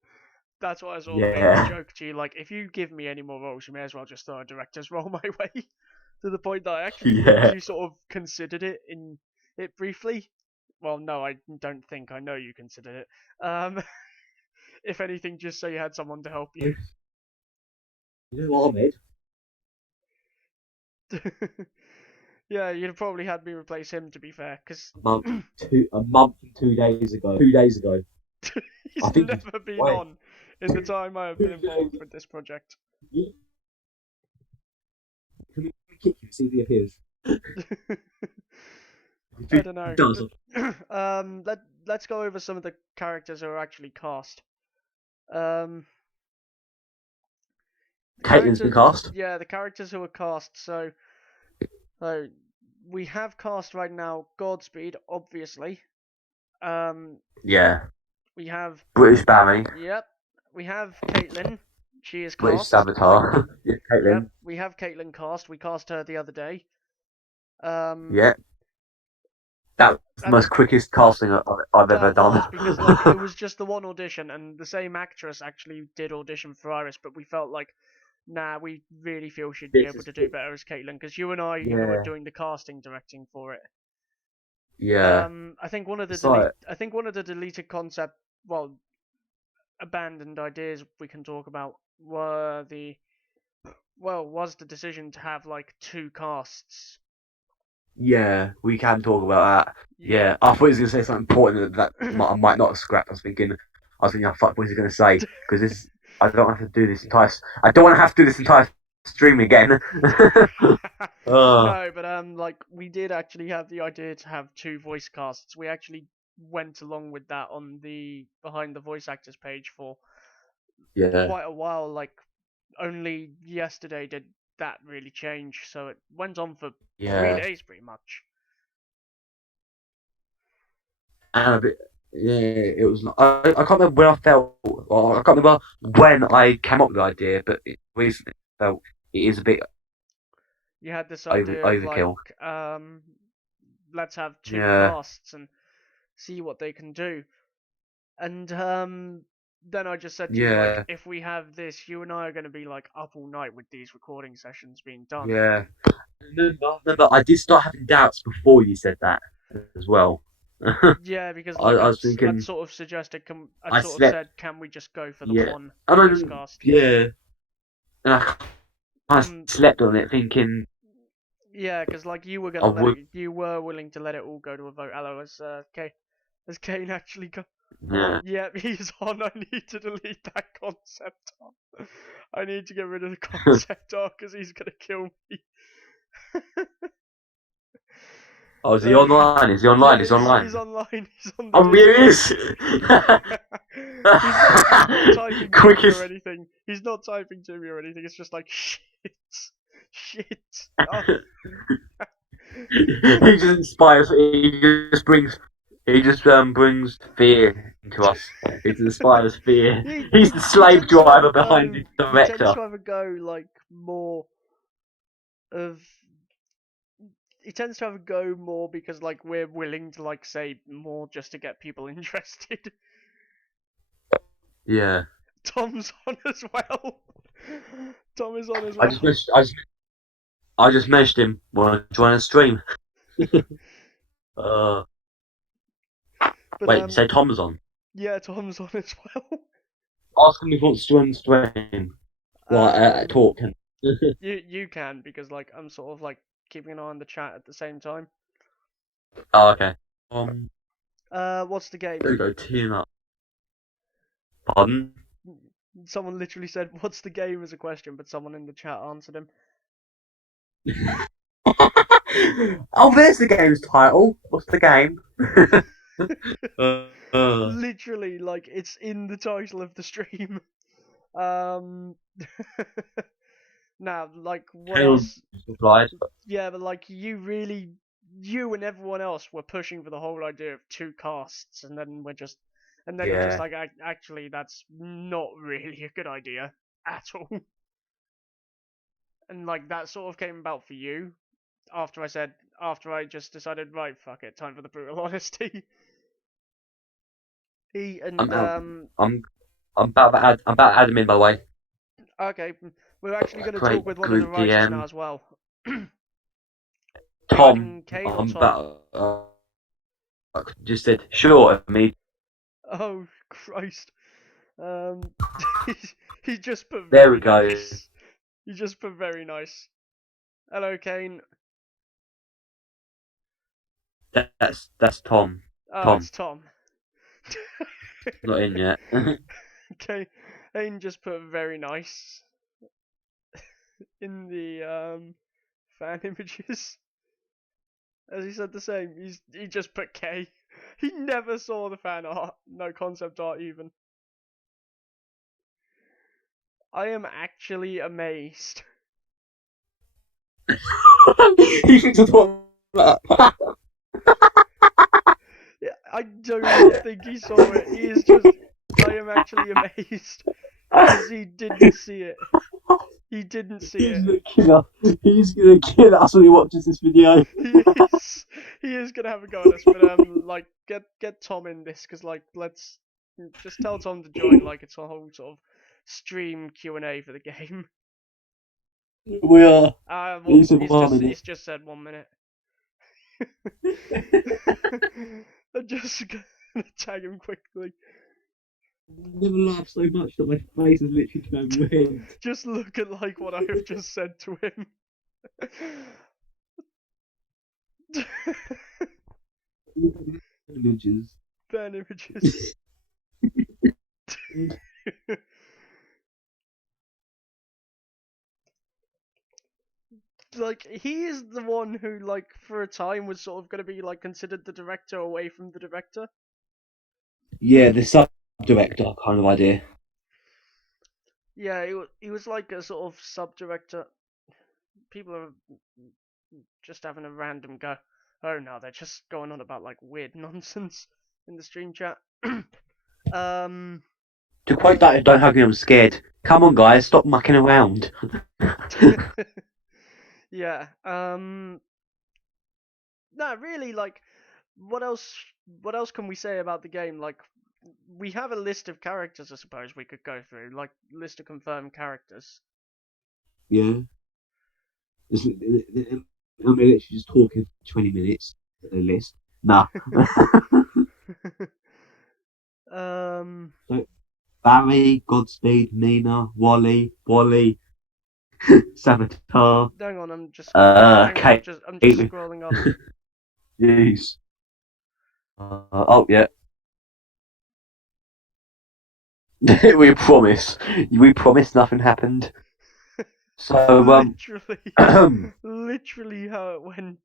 That's why I sort of made the Yeah. joke to you, like, if you give me any more roles, you may as well just throw a director's role my way. To the point that I actually think Yeah. you sort of considered it briefly. Well, no, I don't think. I know you considered it. If anything, just so you had someone to help you. You know Ahmed? Yeah, you'd have probably had me replace him, to be fair, because A month and 2 days ago. 2 days ago. I He's think he's never been why. on in the time I have been involved with this project. Can we kick him, see if he appears? If I he don't know. does, Let's go over some of the characters who are actually cast. Um, the Caitlin's been characters, cast. yeah, the characters who are cast. So we have cast right now Godspeed, obviously. Um, Yeah. we have, British Barry. yep, we have Caitlin. She is British cast. Saboteur. Yeah, Yep, Caitlin. we have Caitlin cast. We cast her the other day. Um, Yeah. That was the and most quickest casting I've ever that done. was because like it was just the one audition, and the same actress actually did audition for Iris, but we felt like, nah, we really feel she'd be This able is to do better as Caitlin, because you and I who are yeah, doing the casting directing for it. yeah. I think one of the It's like deleted concept, well, abandoned ideas we can talk about was the decision to have like two casts. yeah, we can talk about that. Yeah. Yeah, I thought he was gonna say something important I might not have scrapped. I was thinking, oh, fuck, what is he gonna say? Because this, I don't have to do this entire. I don't want to have to do this entire stream again. Oh, No, but like we did actually have the idea to have two voice casts. We actually went along with that on the behind the voice actors page for yeah, quite a while. Like only yesterday did that really change, so it went on for three yeah, days pretty much. and a bit. Yeah, it was. I can't remember when I felt. Well, I can't remember when I came up with the idea, but recently I felt it is a bit You had this idea of like, overkill. um, let's have two Yeah, casts and see what they can do. And then I just said to you like, yeah, if we have this, you and I are going to be like up all night with these recording sessions being done. yeah. Remember, I did start having doubts before you said that as well. Yeah, because like I was I'd thinking, sort of suggested, I'd I sort of slept, said, can we just go for the yeah. one I voice mean, cast? yeah. And I Um, slept on it thinking yeah, because like I would, you were willing to let it all go to a vote. Hello, as Kane actually go. Oh, yeah. yeah, he's on. I need to delete that concept art. I need to get rid of the concept art because he's gonna kill me. Oh, is he So, online? Is he online? yeah, Is he he's online? online. He's on the Oh, here he Discord. is! He's not typing to me or Quickest. anything. He's not typing to me or anything. It's just like shit, shit. Oh. He just inspires. He just brings fear into us. He just inspires fear. He's the He slave tends to either driver behind go the director. like more of he tends to either go more because like we're willing to like say more just to get people interested. Yeah. Tom's on as well. Tom is on as I just well. messaged, I just messaged him. Want to join a stream? Uh, But wait. You say Tom's on? yeah, Tom's on as well. Ask him if he wants to join the stream. Like Um, talk. you can because like I'm sort of like keeping an eye on the chat at the same time. Oh, okay. What's the game? There we go. Team up. Pardon? Someone literally said, "What's the game?" as a question, but someone in the chat answered him. Oh, there's the game's title. What's the game? uh, uh, Literally, like it's in the title of the stream. Um, now, like, what Caleb else? replied. Yeah, but like, you and everyone else were pushing for the whole idea of two casts, and then you're just Yeah. like, actually, that's not really a good idea at all. And like, that sort of came about for you after I just decided, right, fuck it, time for the brutal honesty. He I'm and out. I'm about to add him in, by the way. okay, we're actually going to talk Create with one of the group writers now DM. as well. Are you Tom. adding Kane or I'm Tom? about. Just said sure. Me. Oh Christ! Um, he, he just put There we very go. nice. He just put very nice. Hello, Kane. That's Tom. Oh, Tom. it's Tom. Not in yet. Okay, Aiden just put very nice in the fan images. As he said the same, he just put K. He never saw the fan art, no concept art even. I am actually amazed. You should just want that. Yeah, I do not think he saw it. He is just. I am actually amazed because he didn't see it. He didn't see He's it. gonna kill us. He's gonna kill us when he watches this video. He is. He is gonna have a go at us. But like get Tom in this because let's just tell Tom to join. Like it's a whole sort of stream Q&A for the game. We are. Well, he's just said 1 minute. I'm just gonna tag him quickly. I've never laughed so much that my face is literally turned red. Just look at like what I have just said to him. Images. Fan images. Like he is the one who like for a time was sort of going to be like considered the director away from the director. Yeah, the sub-director kind of idea. Yeah, he was like a sort of sub director. People are just having a random go. Oh no, they're just going on about like weird nonsense in the stream chat. To quote that, don't hug me, I'm scared. Come on, guys, stop mucking around. Yeah. No, really, like, what else? What else can we say about the game? Like, we have a list of characters, I suppose we could go through, like list of confirmed characters. Yeah. I'm literally just talking for 20 minutes at the list. Nah. So, Barry, Godspeed, Nina, Wally, Saboteur, hang on, I'm just I'm just Caitlin. scrolling up. Jeez. Oh, yeah. We promise. We promise nothing happened. So, literally how it went.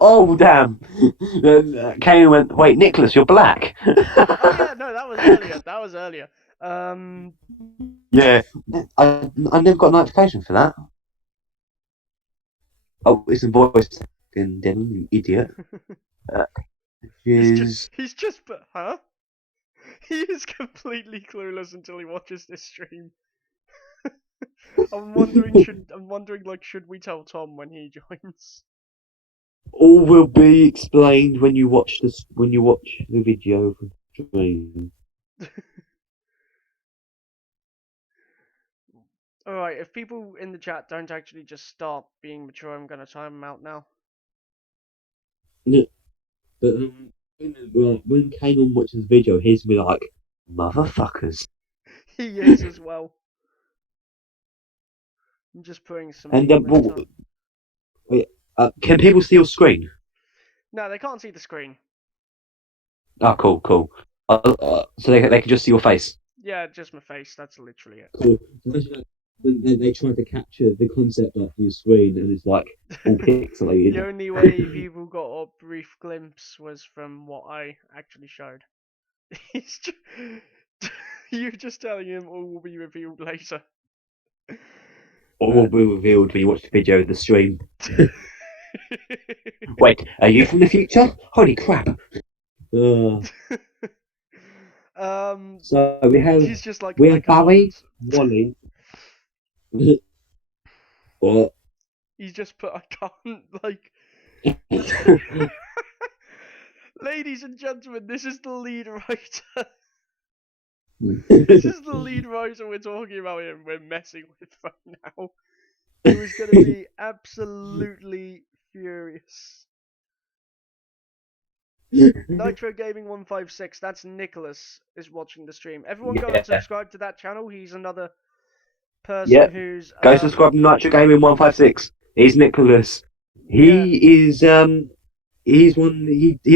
Oh, damn. Kane went, wait, Nicholas, you're black. Oh yeah, no, that was earlier. That was earlier. Yeah. I never got a notification for that. Oh, it's in voice. Then, you idiot. He's just put, huh? He is completely clueless until he watches this stream. I'm wondering like should we tell Tom when he joins? All will be explained when you watch the video of the stream. Alright, if people in the chat don't actually just start being mature, I'm gonna time them out now. No, but when Kanan watches the video, he's gonna be like, motherfuckers. He is as well. I'm just putting some. And can people see your screen? No, they can't see the screen. Oh, cool. So they can just see your face. Yeah, just my face. That's literally it. Cool. When they try to capture the concept off your screen, and it's like all pixelated. The only way people got a brief glimpse was from what I actually showed. You just telling him all will be revealed later. All will be revealed when you watch the video of the stream. Wait, are you from the future? Holy crap! So we have he's just like Barry, Wally. What? He's just put I can't like. Ladies and gentlemen, this is the lead writer. This is the lead writer we're talking about here. We're messing with right now. He was going to be absolutely furious. Nitro Gaming 156. That's Nicholas is watching the stream. Everyone go and subscribe to that channel. He's another person who's go subscribe to Nitro Gaming 156. He's Nicholas. He is he's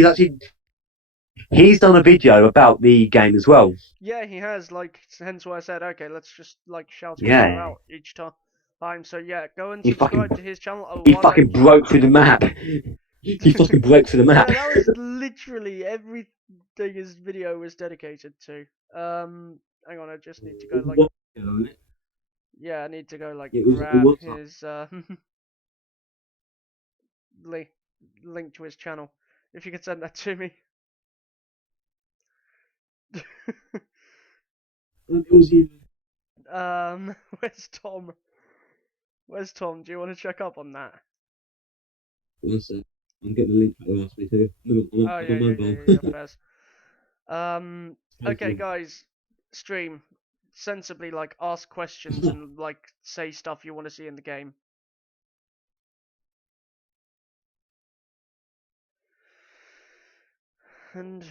actually He's done a video about the game as well. Yeah, he has. Like, hence why I said, okay, let's just like shout each other Yeah, out each time. So yeah, go and he fucking subscribe to his channel. he fucking broke through the map. He fucking broke through the map. Yeah, that was literally everything his video was dedicated to. Hang on, I just need to go like, yeah, I need to go like It grab was his link to his channel. If you could send that to me. it was in. Where's Tom? Where's Tom? Do you want to check up on that? One sec. I'm getting the link that you asked me to. Oh I'm yeah, on yeah, yeah, mobile. yeah, yeah, Fez. Okay, guys, stream sensibly, like ask questions and like say stuff you want to see in the game. And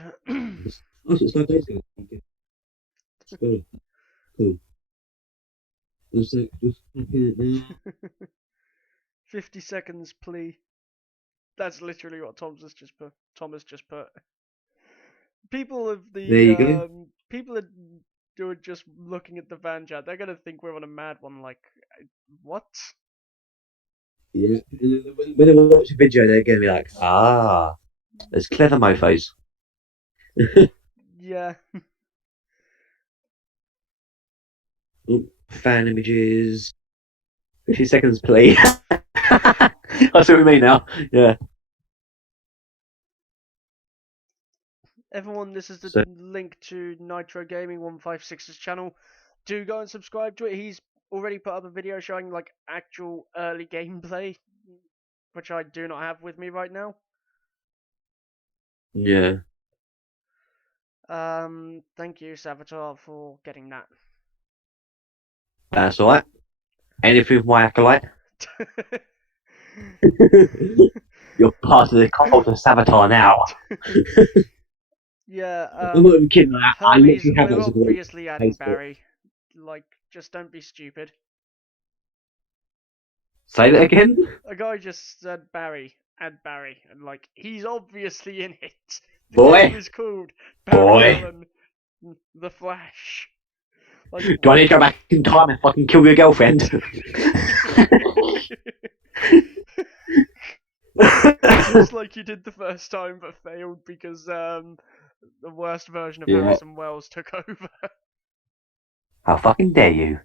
Oh, so it's 5 days ago. Okay. Cool. Cool. Just copying it now. 50 seconds, please. That's literally what Thomas just put. People of There the you go. people that do it just looking at the van chat, they're gonna think we're on a mad one. Like, what? Yeah. And then when they watch a video, they're going to be like, ah, there's clever mofos. Yeah. Oh, fan images. 50 seconds, please. I see what you mean now. Yeah. Everyone, this is the So, link to Nitro Gaming 156's channel. Do go and subscribe to it. He's already put up a video showing like actual early gameplay, which I do not have with me right now. yeah. Thank you, Savitar, for getting that. That's alright. Anything with my acolyte? You're part of the cult of Saboteur now. Yeah, I'm not even kidding. I Hermes, literally have we're that as a group obviously on adding Facebook. Barry. Like, just don't be stupid. Say that again? A guy just said Barry, add Barry, and like, he's obviously in it. The game Boy. is called Barry Boy. Allan, The Flash. Like, Do I need to go back in time and fucking kill your girlfriend? Just like you did the first time, but failed because the worst version of Yeah. Harrison Wells took over. How fucking dare you?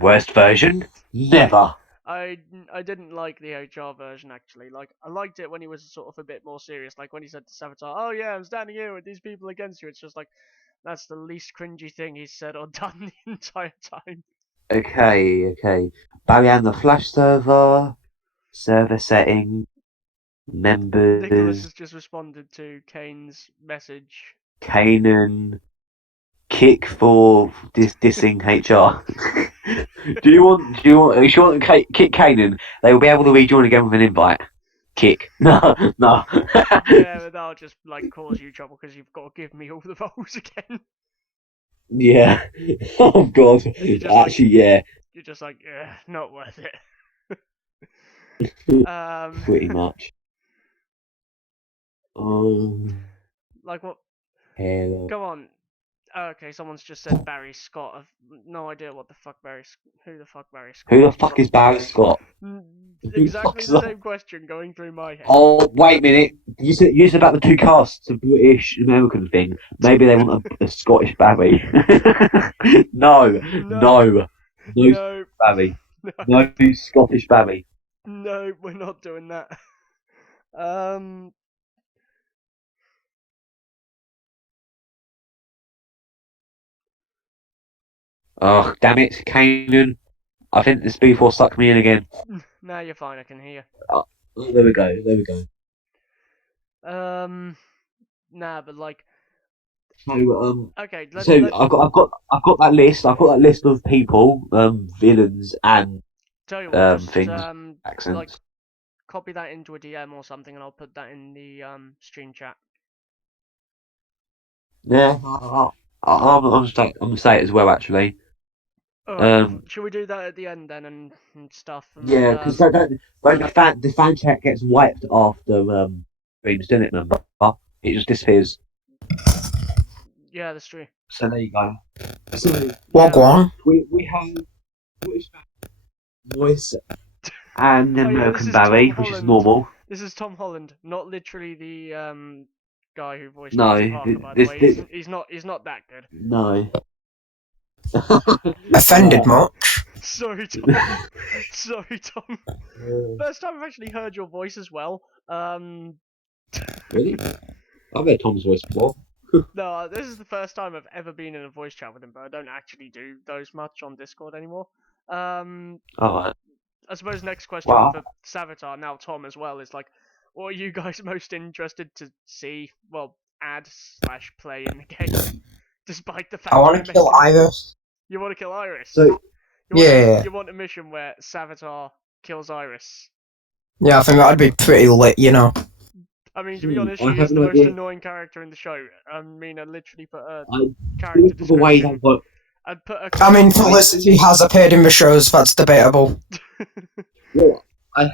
Worst version? Never. I didn't like the HR version actually. Like, I liked it when he was sort of a bit more serious. Like when he said to Savitar, "Oh yeah, I'm standing here with these people against you." It's just like, that's the least cringy thing he's said or done the entire time. Okay. Barry and the Flash server setting, Nicholas members, has just responded to Kane's message. Kanan, kick for dissing HR. If you want to kick Kanan, they will be able to rejoin again with an invite. Kick. No. Yeah, but that'll just like cause you trouble because you've got to give me all the roles again. Yeah. Oh god. You're just Actually, yeah. You're just like, not worth it. Pretty much. Like what? Hello. Come on. Okay, someone's just said Barry Scott. I've no idea what the fuck who the fuck Barry Scott. Who the fuck is Barry Scott? Exactly the same question going through my head. Oh, wait a minute. You said about the two casts, the British American thing. Maybe they want a Scottish Barry. No. Barry. No Scottish Barry. No, we're not doing that. Oh, damn it, Kanan. I think this B4 sucked me in again. Now you're fine, I can hear. Oh, there we go. Nah, but like. So, Okay, I've got that list. I've got that list of people, villains and tell you what, just things, like accents. copy that into a DM or something, and I'll put that in the stream chat. Yeah, I'm gonna say it as well, actually. Should we do that at the end then and stuff? And, Yeah, because the fan chat gets wiped after streams, doesn't it? Remember, it just disappears. Yeah, that's true. So there you go. So What, go on? we have British voice and Oh yeah, this American is Tom Barry, which is Holland. normal. This is Tom Holland, not literally the guy who voiced No, Peter Parker. By the this, way, this he's not that good. no. Offended Yeah. much? Sorry, Tom. Sorry, Tom. First time I've actually heard your voice as well. Really? I've heard Tom's voice before. No, this is the first time I've ever been in a voice chat with him, but I don't actually do those much on Discord anymore. Alright. I suppose next question Well, for Savitar, now Tom as well, is like, what are you guys most interested to see, well, add/play in the game? Despite the fact I you're want to kill making it. Iris. You want to kill Iris? so Yeah. You want a mission where Savitar kills Iris? Yeah, I think that'd be pretty lit, you know. I mean, to be honest, I she have is the an most idea. annoying character in the show. I mean, I literally put a I character think of a way description. that work. I'd put a I mean, character Felicity has appeared in the shows, that's debatable. Well, I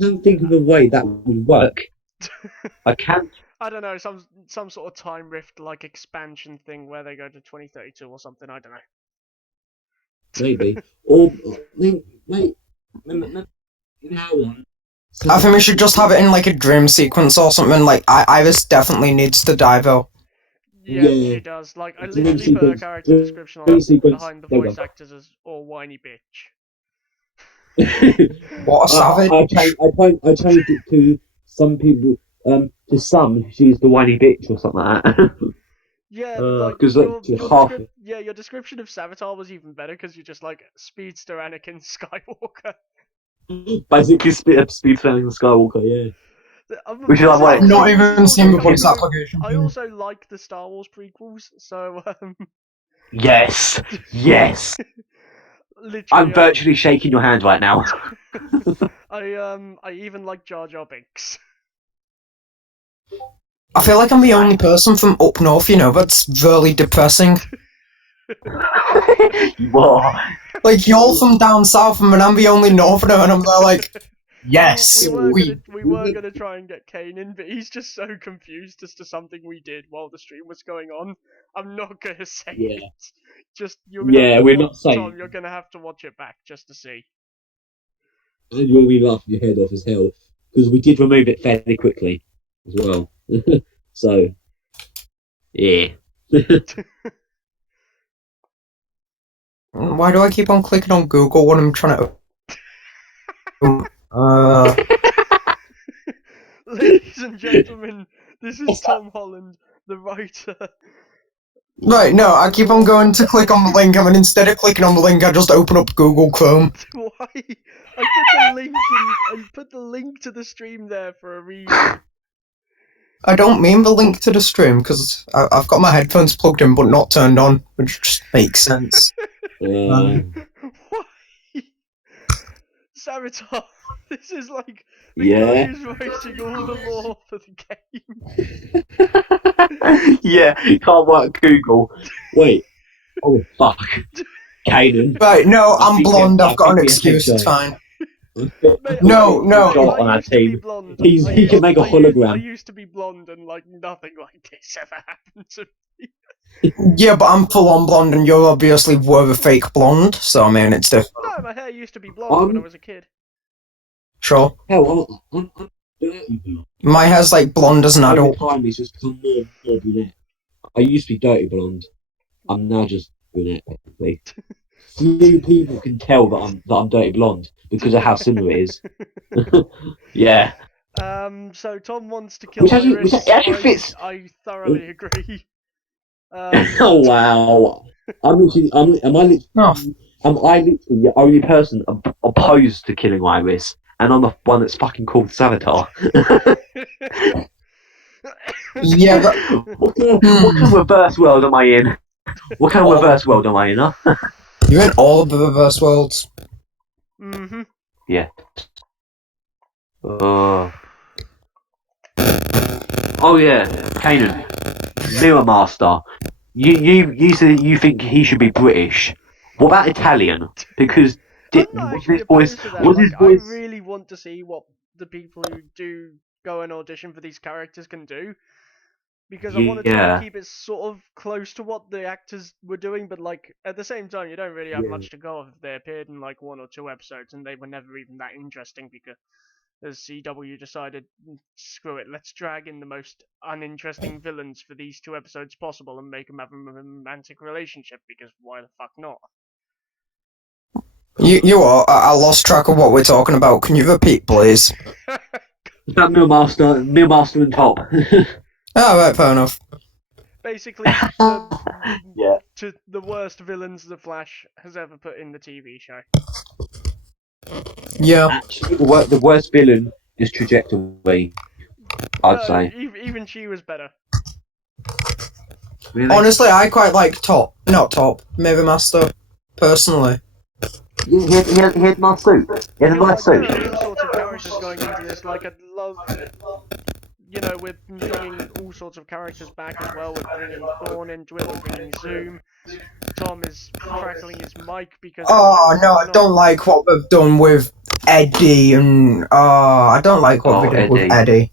can't think of a way that would work. I can't. I don't know, some sort of time rift like expansion thing where they go to 2032 or something. I don't know. Maybe. Or mate, in our one. I think we should just have it in like a dream sequence or something. Like, Iris definitely needs to die though. Yeah, Yeah. she does. Like, I Dream literally put a sequence- character dream description on sequence- behind the there you voice go. actors as all whiny bitch. What a savage. I changed it to some people. To some, she's the whiny bitch or something like that. Yeah, like 'cause, your half- your description of Savitar was even better because you're just like speedster Anakin Skywalker. Basically, speed failing the Skywalker. Yeah. Which is like, I've wait, not this is even also seen the kind voice of application. I also like the Star Wars prequels, so yes, yes. literally I'm virtually shaking your hand right now. I even like Jar Jar Binks. I feel like I'm the only person from up north, you know, that's really depressing. You are. Like, you're from down south, and I'm the only northerner, and I'm there like, yes, we were gonna try and get Kane in, but he's just so confused as to something we did while the stream was going on. I'm not gonna say Yeah. it. Just We're not saying. Tom, you're gonna have to watch it back just to see. And you'll be laughing your head off as hell because we did remove it fairly quickly as well. So, yeah. Why do I keep on clicking on Google when I'm trying to... Ladies and gentlemen, this is Tom Holland, the writer. Right, no, I keep on going to click on the link, and then instead of clicking on the link, I just open up Google Chrome. Why? I put the link to the stream there for a reason. I don't mean the link to the stream, because I've got my headphones plugged in but not turned on, which just makes sense. Why? Savitar, this is like the guy who's writing all the lore for the game. Yeah, you can't work Google. Wait. Oh, fuck. Caden. Right, no, I'm blonde, I've got an I think excuse, we it's fine. Mate, No, no. On our used to be team. blonde. He can make a I hologram. used to be blonde and like nothing like this ever happened to me. Yeah, but I'm full-on blonde, and you're obviously were a fake blonde, so I mean, it's different. No, my hair used to be blonde when I was a kid. Sure. Hell, I'm dirty blonde. My hair's like blonde as an Over adult. time, it's just become more brunette. I used to be dirty blonde. I'm now just brunette, technically. Few people can tell that I'm dirty blonde because of how similar it is. Yeah. So Tom wants to kill Which Iris. actually fits. I thoroughly agree. Oh wow! Am I literally the only person opposed to killing Iris, and I'm the one that's fucking called Savitar? Yeah, but What kind of reverse world am I in? What kind of reverse world am I in? Huh? you're in all of the reverse worlds. Mm-hmm. Yeah. Oh yeah, Kanan, Mirror Master. You said you think he should be British. What about Italian? Because I'm not actually opposed to that. I really want to see what the people who do go and audition for these characters can do. because I want to try Yeah. and keep it sort of close to what the actors were doing, but like at the same time, you don't really have Yeah. much to go off if they appeared in like 1 or 2 episodes and they were never even that interesting because as CW decided, screw it, let's drag in the most uninteresting villains for these 2 episodes possible and make them have a romantic relationship because why the fuck not? You what? I lost track of what we're talking about. Can you repeat, please? That Millmaster and Top. Oh, right, fair enough. Basically, the Yeah. to the worst villains the Flash has ever put in the TV show. Yeah. Actually, the worst villain is Trajectory, I'd No, say. even she was better. Really? Honestly, I quite like not Top, maybe Master, personally. He had my suit. He had a Because nice like there suit. are all sorts of characters going into this. Like I'd love, we're bringing all sorts of characters back as well. We're bringing Thorn into it. We're bringing Zoom. Tom is crackling his mic because why Oh the no, fuck I not? don't like what we've done with Eddie, and I don't like what we did with Eddie. Eddie.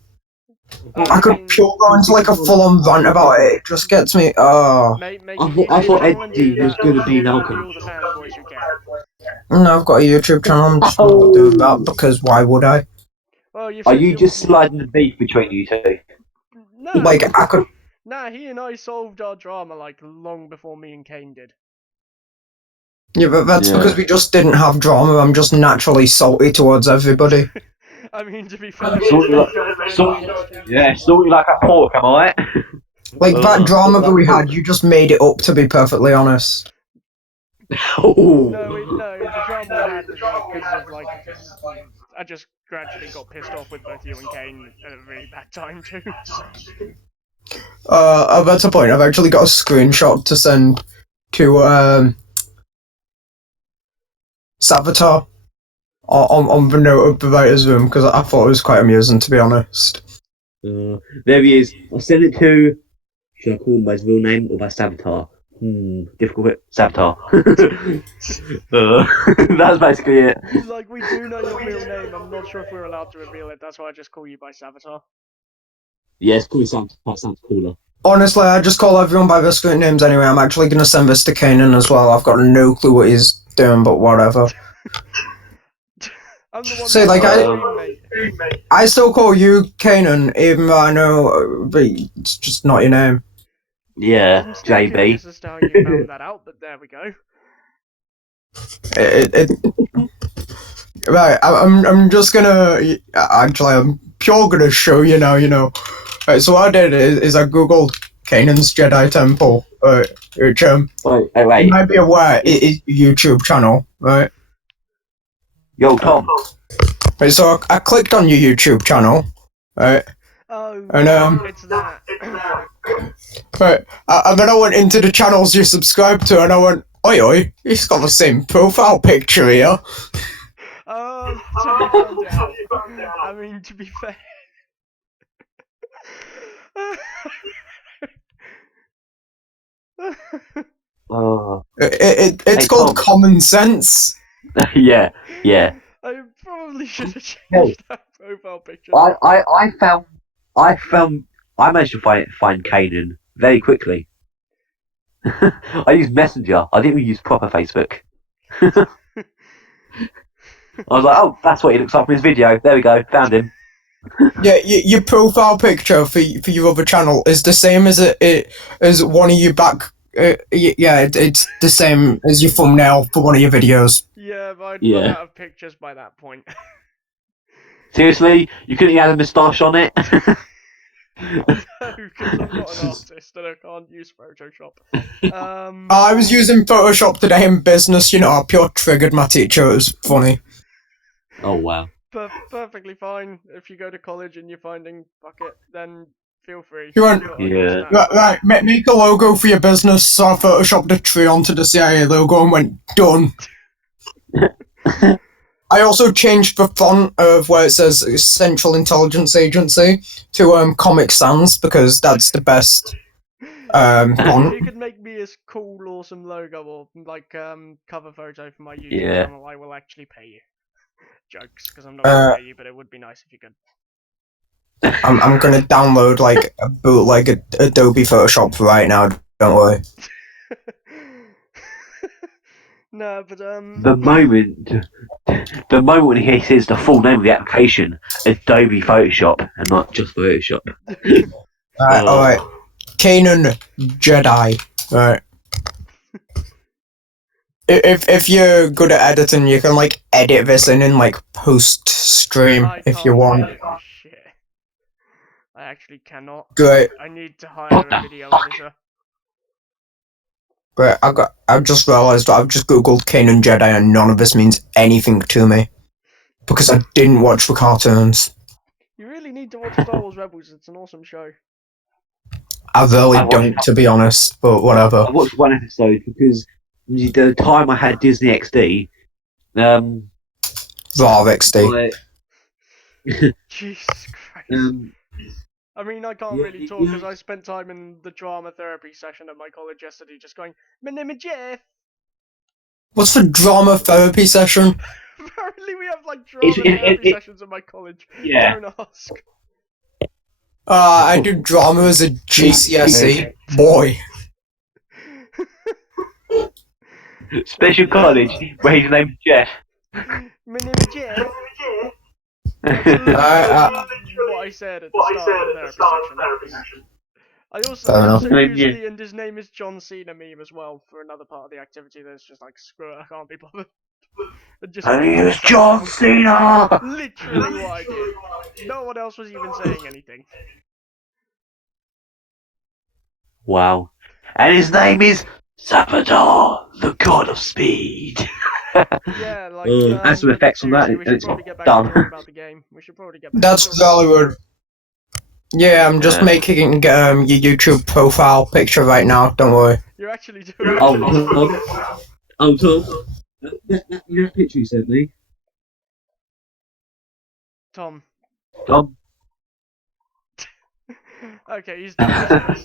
I could pure go into like a full-on rant about it. It just gets me. Make a I YouTube thought channel and do Eddie was that. going to be Give Malcolm. me all the fanboys you can. No, I've got a YouTube channel. I'm just not doing that because why would I? Well, you Are said you you just sliding the beef between you two? no. Like I could. Nah, he and I solved our drama like long before me and Kane did. Yeah, but that's Yeah. because we just didn't have drama. I'm just naturally salty towards everybody. I mean, to be fair, we Sort you got like, friends sort, against you. yeah, sort you like a pork, am I? Like that drama that we had, you just made it up. To be perfectly honest. No, the drama we had was like because of like I just gradually got pissed off with both you and Kane at a really bad time too. That's a point. I've actually got a screenshot to send to Savitar on the note of the writer's room because I thought it was quite amusing, to be honest. There he is. I'll send it to. Should I call him by his real name or by Savitar? Difficult bit. Savitar. That's basically it. Like we do know your real name. I'm not sure if we're allowed to reveal it. That's why I just call you by Savitar. Yes, call me Savitar. Sounds cooler. Honestly, I just call everyone by their screen names anyway. I'm actually going to send this to Kanan as well. I've got no clue what he's doing, but whatever. I'm the one See, that's like, on stream, mate. I still call you Kanan, even though I know it's just not your name. Yeah, I'm still JB. curious as to how you found that out, but there we go. Right, I'm just gonna actually I'm pure gonna show you now. Right, so what I did is I googled Kanan's Jedi Temple, which you Wait. might be aware it is a YouTube channel, right? Yo, Tom. Right, so I clicked on your YouTube channel, right? Oh, And it's that. right, and then I went into the channels you subscribe to, and I went, oi, he's got the same profile picture here. Oh, that's how you found it out. I mean, to be fair. It's Hey, called Tom. Common Sense. yeah. I probably should have Hey. changed that profile picture. I managed to find Kanan very quickly. I used Messenger. I didn't even use proper Facebook. I was like, oh, that's what he looks like from his video. There we go, found him. Yeah, your profile picture for your other channel is the same as as one of your back. It's the same as your thumbnail for one of your videos. Yeah, but I'd run out of pictures by that point. Seriously, you couldn't add a moustache on it. No, because I'm not an artist and I can't use Photoshop. I was using Photoshop today in business. I pure triggered my teacher. It was funny. Oh wow. Perfectly fine. If you go to college and you're finding bucket, then feel free. You went, right, make a logo for your business. So I photoshopped a tree onto the CIA logo and went, done. I also changed the font of where it says Central Intelligence Agency to Comic Sans because that's the best font. If you could make me a cool, awesome logo or like cover photo for my YouTube channel, I will actually pay you. Jokes, because I'm not going to pay you, but it would be nice if you could. I'm gonna download like a bootleg Adobe Photoshop right now. Don't worry. No, but The moment when he says the full name of the application, Adobe Photoshop, and not just Photoshop. Alright. Kanan Jedi. Right. If you're good at editing, you can like edit this in like post stream I if you can't want. edit this shit. I actually cannot. Great. I need to hire What a the video fuck? editor. Great. I've just realised that I've just googled Kanan Jedi and none of this means anything to me because I didn't watch the cartoons. You really need to watch Star Wars Rebels. It's an awesome show. I really don't, to be honest. But whatever. I watched one episode because the time I had Disney XD, XD. Jesus Christ. I mean, I can't yeah, really talk because I spent time in the drama therapy session at my college yesterday just going, my name is Jeff. What's the drama therapy session? Apparently we have like drama therapy sessions at my college. Yeah. Don't ask. I did drama as a GCSE. Boy. Special college where his name's Jeff. My name is Jeff. That's literally what I said at the start of the therapy session. I also used the and his name is John Cena meme as well for another part of the activity that's just like, screw it, I can't be bothered. And he is John Cena! Literally what I did. No one else was even saying anything. Wow. And his name is Salvador, the God of Speed. Yeah, like add some effects on that, we should probably get back done. to talking about the game. We should probably get back That's Hollywood. Yeah, I'm just making your YouTube profile picture right now. Don't worry. You're actually doing Tom. That picture you sent me. Tom. Okay, he's done.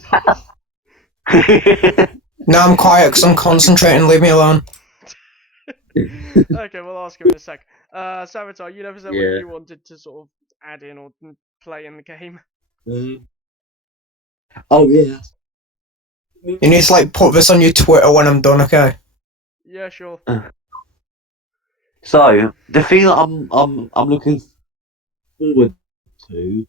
No, I'm quiet because I'm concentrating. Leave me alone. Okay, we'll ask him in a sec. Savitar, you never said what you wanted to sort of add in or play in the game. Oh yeah. You need to like put this on your Twitter when I'm done, okay? Yeah, sure. So the thing that I'm looking forward to,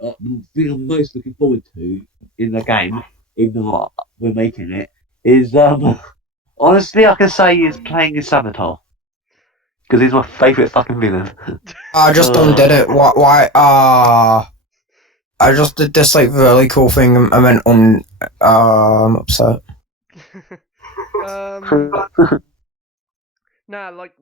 the thing I'm most looking forward to in the game, even though we're making it, is honestly I can say is playing as Savitar. Because he's my favourite fucking villain. I just undid it. Why? I just did this like really cool thing. I went on. I'm upset. Nah, like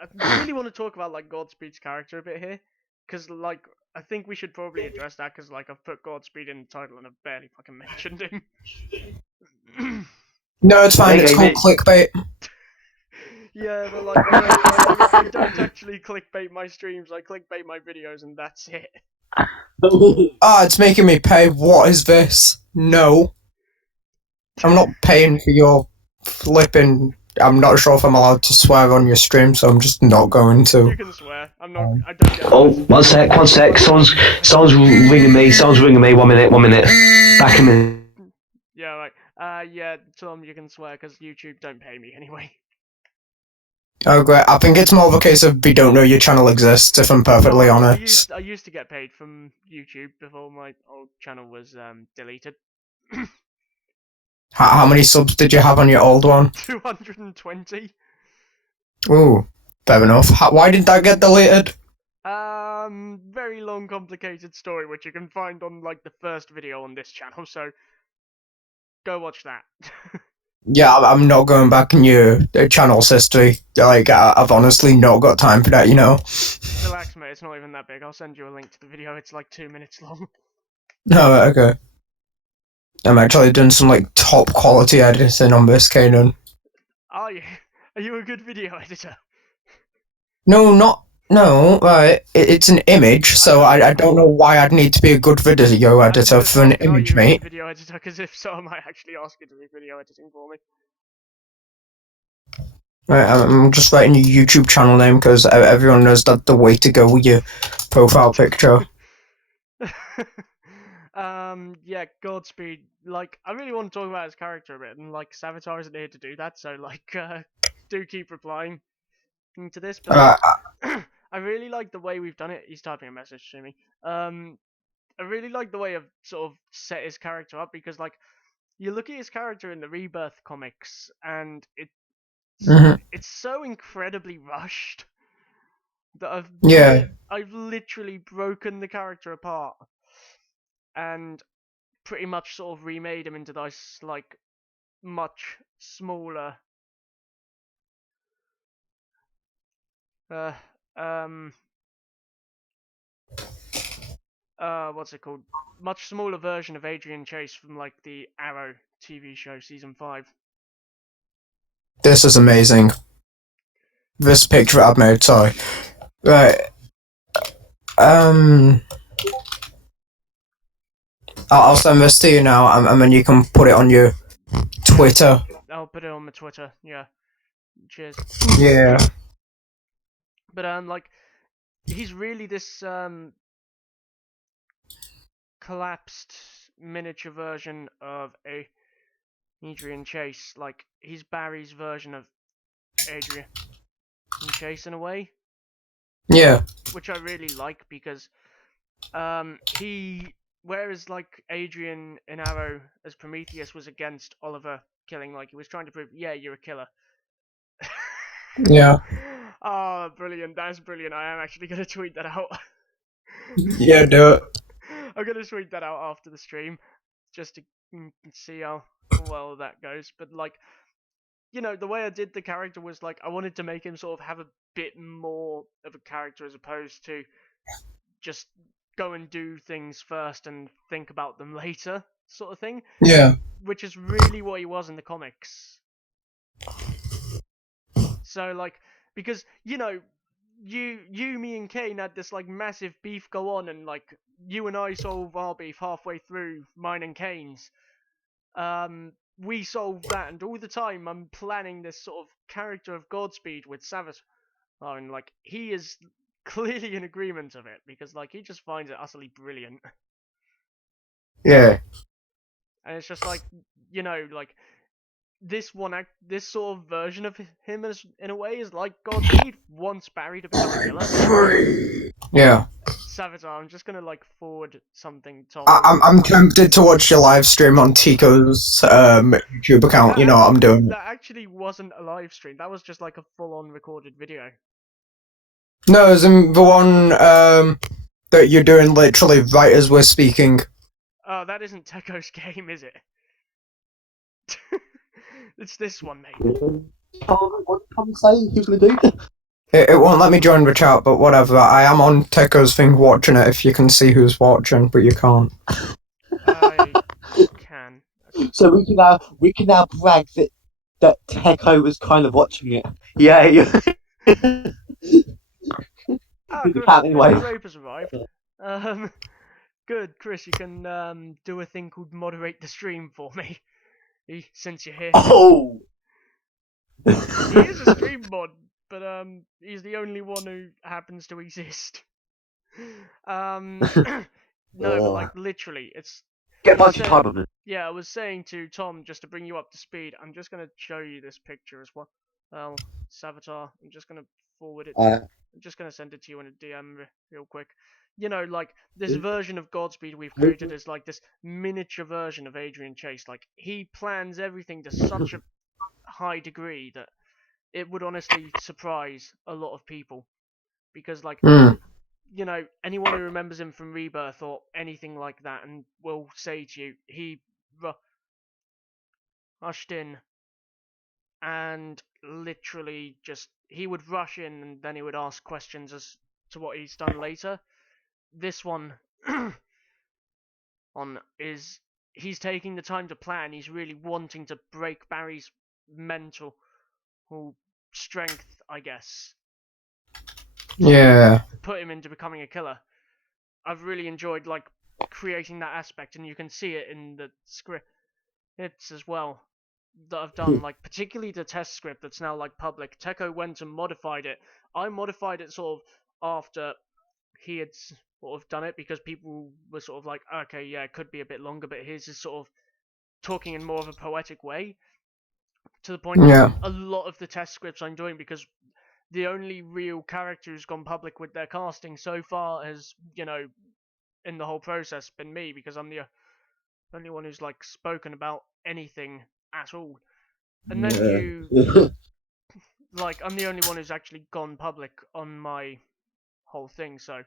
I really want to talk about like Godspeed's character a bit here, because like I think we should probably address that because like I've put Godspeed in the title and I've barely fucking mentioned him. No, it's fine. It's called clickbait. Yeah, but like I don't actually clickbait my streams. I clickbait my videos and that's it. It's making me pay. What is this? No. I'm not paying for your flipping. I'm not sure if I'm allowed to swear on your stream, so I'm just not going to. You can swear. I'm not. I don't get. Oh, one sec. Someone's ringing me. 1 minute. Back a minute. Yeah, right. Yeah, Tom, you can swear because YouTube don't pay me anyway. Oh, great. I think it's more of a case of we don't know your channel exists, if I'm perfectly honest. I used to get paid from YouTube before my old channel was deleted. How many subs did you have on your old one? 220. Ooh, fair enough. Why did that get deleted? Very long, complicated story, which you can find on like the first video on this channel. So go watch that. Yeah, I'm not going back in your channel's history. Like, I've honestly not got time for that, you know? Relax, mate, it's not even that big. I'll send you a link to the video, it's like 2 minutes long. No, okay. I'm actually doing some, like, top quality editing on this, Kanan. Are you? Are you a good video editor? No, right. It's an image, so I don't know why I'd need to be a good video editor for an image, mate. Video editor, because if so, I might actually ask you to do video editing for me. Right, I'm just writing your YouTube channel name because everyone knows that the way to go with your profile picture. Yeah, Godspeed. Like, I really want to talk about his character a bit, and like, Savitar isn't here to do that, so like, do keep replying to this. But Uh, like, I really like the way we've done it. He's typing a message to me. I really like the way I've sort of set his character up because like, you look at his character in the Rebirth comics, and mhm. it's so incredibly rushed that Yeah, I've literally broken the character apart and pretty much sort of remade him into this like much smaller uh um what's it called, much smaller version of Adrian Chase from like the Arrow TV show season 5. this is amazing. This picture I've made, sorry. Right, um, I'll send this to you now, and then you can put it on your Twitter. I'll put it on my Twitter. Yeah, cheers. Yeah. But like, he's really this collapsed miniature version of Adrian Chase. Like, he's Barry's version of Adrian Chase in a way, Yeah. which I really like because he, whereas like Adrian in Arrow as Prometheus was against Oliver killing, like he was trying to prove, yeah, you're a killer. Yeah. Oh, brilliant! That's brilliant. I am actually gonna tweet that out. Yeah, do it. I'm gonna tweet that out after the stream, just to see how well that goes. But like, you know, the way I did the character was like I wanted to make him sort of have a bit more of a character as opposed to just go and do things first and think about them later, sort of thing. Yeah. Which is really what he was in the comics. So like, because you know, you, me, and Kane had this like massive beef go on, and like you and I solve our beef halfway through mine and Kane's. We solved that, and all the time I'm planning this sort of character of Godspeed with Savitar, and like he is clearly in agreement of it because like he just finds it utterly brilliant, Yeah. and it's just like, you know, like this sort of version of him as in a way is like Godspeed wants Barry to become a killer. Yeah. Savitar, I'm just gonna like forward something, Tom. I'm tempted to watch your live stream on Tico's YouTube account. You know what I'm doing. That actually wasn't a live stream. That was just like a full-on recorded video. No, isn't the one that you're doing literally right as we're speaking? Oh, that isn't Teko's game, is it? It's this one, mate. What did Tom say he was going to do? It won't let me join the chat, but whatever. I am on Teko's thing watching it. If you can see who's watching, but you can't. I can. So we can now brag that Techo was kind of watching it. Yeah. Ah, You Chris, can't anyway. Mr. Rape has arrived. Good, Chris. You can do a thing called moderate the stream for me, since you're here. Oh. He is a stream mod, but he's the only one who happens to exist. No, but like literally, it's. Get a bunch of time on it. Yeah, I was saying to Tom, just to bring you up to speed, I'm just gonna show you this picture as well. Savitar, I'm just gonna forward it. I'm just gonna send it to you in a DM real quick. You know, like this version of Godspeed we've created is like this miniature version of Adrian Chase. Like he plans everything to such a high degree that it would honestly surprise a lot of people. Because like, you know, anyone who remembers him from Rebirth or anything like that, and will say to you, he rushed in and literally just he would rush in and then he would ask questions as to what he's done later. This one on is he's taking the time to plan. He's really wanting to break Barry's mental strength, I guess. Yeah. Put him into becoming a killer. I've really enjoyed like creating that aspect, and you can see it in the scripts as well that I've done, like particularly the test script that's now like public. Teko went and modified it. I modified it sort of after he had sort of done it, because people were sort of like, okay, yeah, it could be a bit longer, but his is sort of talking in more of a poetic way, to the point Yeah. a lot of the test scripts I'm doing, because the only real character who's gone public with their casting so far has, in the whole process, been me, because I'm the only one who's like spoken about anything at all. And then I'm the only one who's actually gone public on my whole thing, so.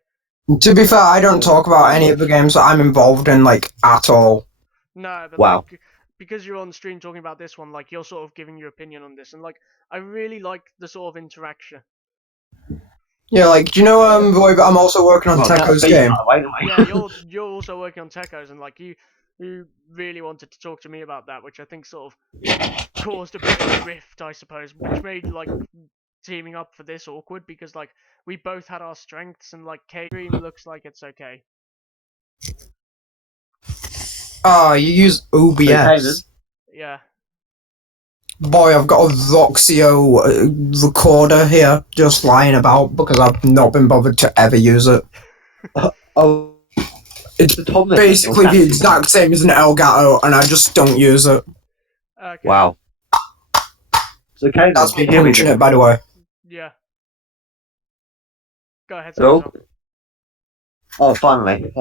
To be fair, I don't talk about any of the games that I'm involved in, like, at all. No, but Wow. because you're on stream talking about this one, like, you're sort of giving your opinion on this, and like, I really like the sort of interaction. Yeah, like, do you know, boy, but I'm also working on Teko's game. Yeah, you're also working on Tekos, and like you really wanted to talk to me about that, which I think sort of caused a bit of a rift, I suppose, which made like teaming up for this awkward, because like we both had our strengths, and like K-Dream looks like it's okay. Ah, you use OBS. Yeah. Boy, I've got a Voxio recorder here, just lying about, because I've not been bothered to ever use it. Oh, It's basically the exact same as an Elgato, and I just don't use it. Okay. Wow. So, okay, That's me punching it, by the way. Yeah. Go ahead, Hello? Sam. Oh, finally.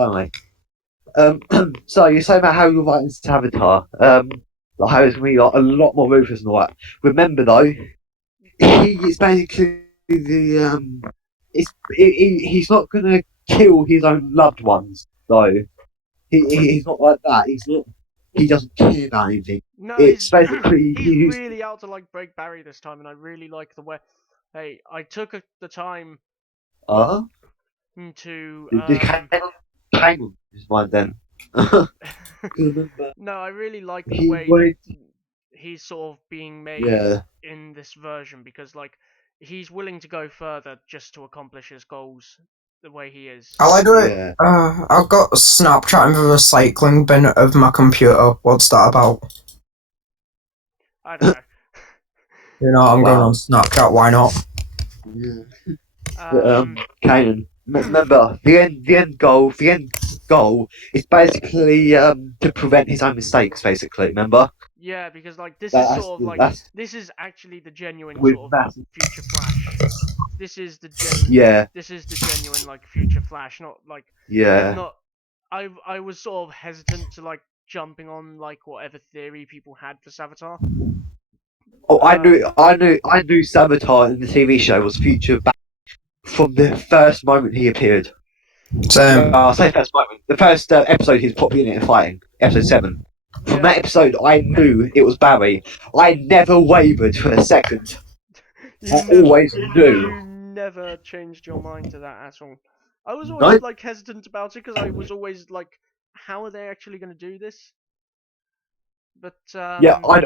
So you say about how you're writing to Avatar, like how it's gonna be like, a lot more ruthless and all that. Remember though, he is basically the he's not gonna kill his own loved ones though. He's not like that. He doesn't care about anything. No, It's basically he's really out to like break Barry this time, and I really like the way. Hey, I took the time to Kane is mine then. No, I really like the way that he's sort of being made in this version, because like he's willing to go further just to accomplish his goals the way he is. I like it. I've got Snapchat in the recycling bin of my computer. What's that about? I don't know. You know, I'm going on Snapchat. Why not? Yeah. Kanan, remember the end goal is basically to prevent his own mistakes. Basically, remember? Yeah, because like this is sort of like this is actually the genuine sort of future Flash. This is the This is the genuine like future Flash, not like not. I was sort of hesitant to like jumping on like whatever theory people had for Savitar. Oh, I knew Savitar in the TV show was future back from the first moment he appeared. I'll say first moment. The first episode he's popping in and fighting, episode 7. From that episode, I knew it was Barry. I never wavered for a second. Always knew. You never changed your mind to that at all. I was always like hesitant about it, because I was always like, how are they actually going to do this? But yeah, I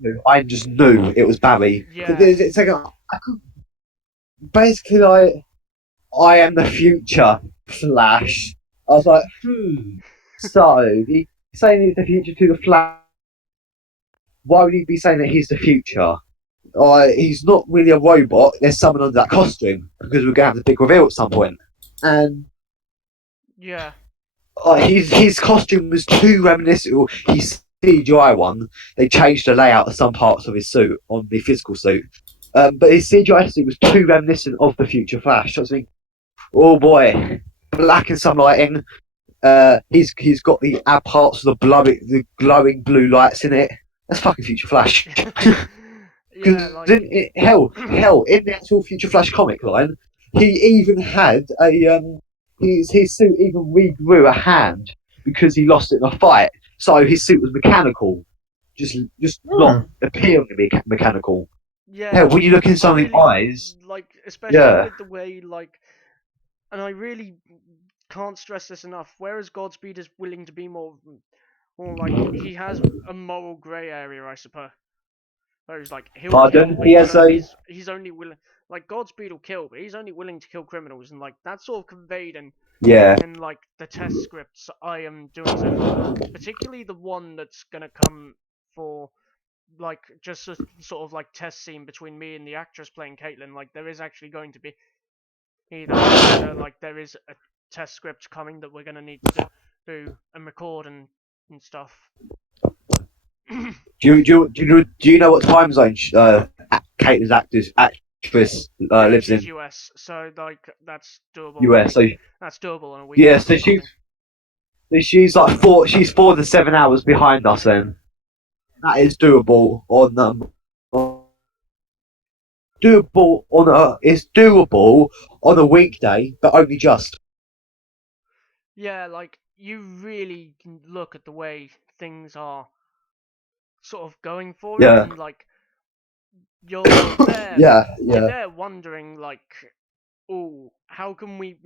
knew. I just knew it was Barry. Yeah. It's like I could basically like I am the future Flash. I was like, So he's saying he's the future to the Flash. Why would he be saying that he's the future? He's not really a robot. There's someone under that costume, because we're gonna have the big reveal at some point. And yeah, his costume was too reminiscent. His CGI one, they changed the layout of some parts of his suit on the physical suit. But his CGI suit was too reminiscent of the future Flash. So I was thinking, oh boy, black and some lighting. He's got the ab parts of the glowing blue lights in it. That's fucking Future Flash. yeah, like hell, in the actual Future Flash comic line, he even had his suit even regrew a hand because he lost it in a fight. So his suit was mechanical, just not appearing to be mechanical. Yeah, Hell, when you look in some of the eyes, like especially with the way like, and I really can't stress this enough. Whereas Godspeed is willing to be more like he has a moral grey area, I suppose. Whereas like he'll Pardon? kill, he's only willing, like Godspeed will kill, but he's only willing to kill criminals, and like that's sort of conveyed in like the test scripts I am doing so far, particularly the one that's gonna come for like just a sort of like test scene between me and the actress playing Caitlin. Like there is actually going to be either like there is a test script coming that we're gonna need to do and record and stuff. Do you know what time zone Caitlyn's actress lives She's in? US, so like that's doable. US. So That's doable in a week. yeah, so she's like she's 4 to 7 hours behind us. Then that is doable on it's doable on a weekday, but only just. Yeah, like you really can look at the way things are sort of going for it, Yeah, and like you're there, yeah, you're yeah, there wondering like, oh, how can we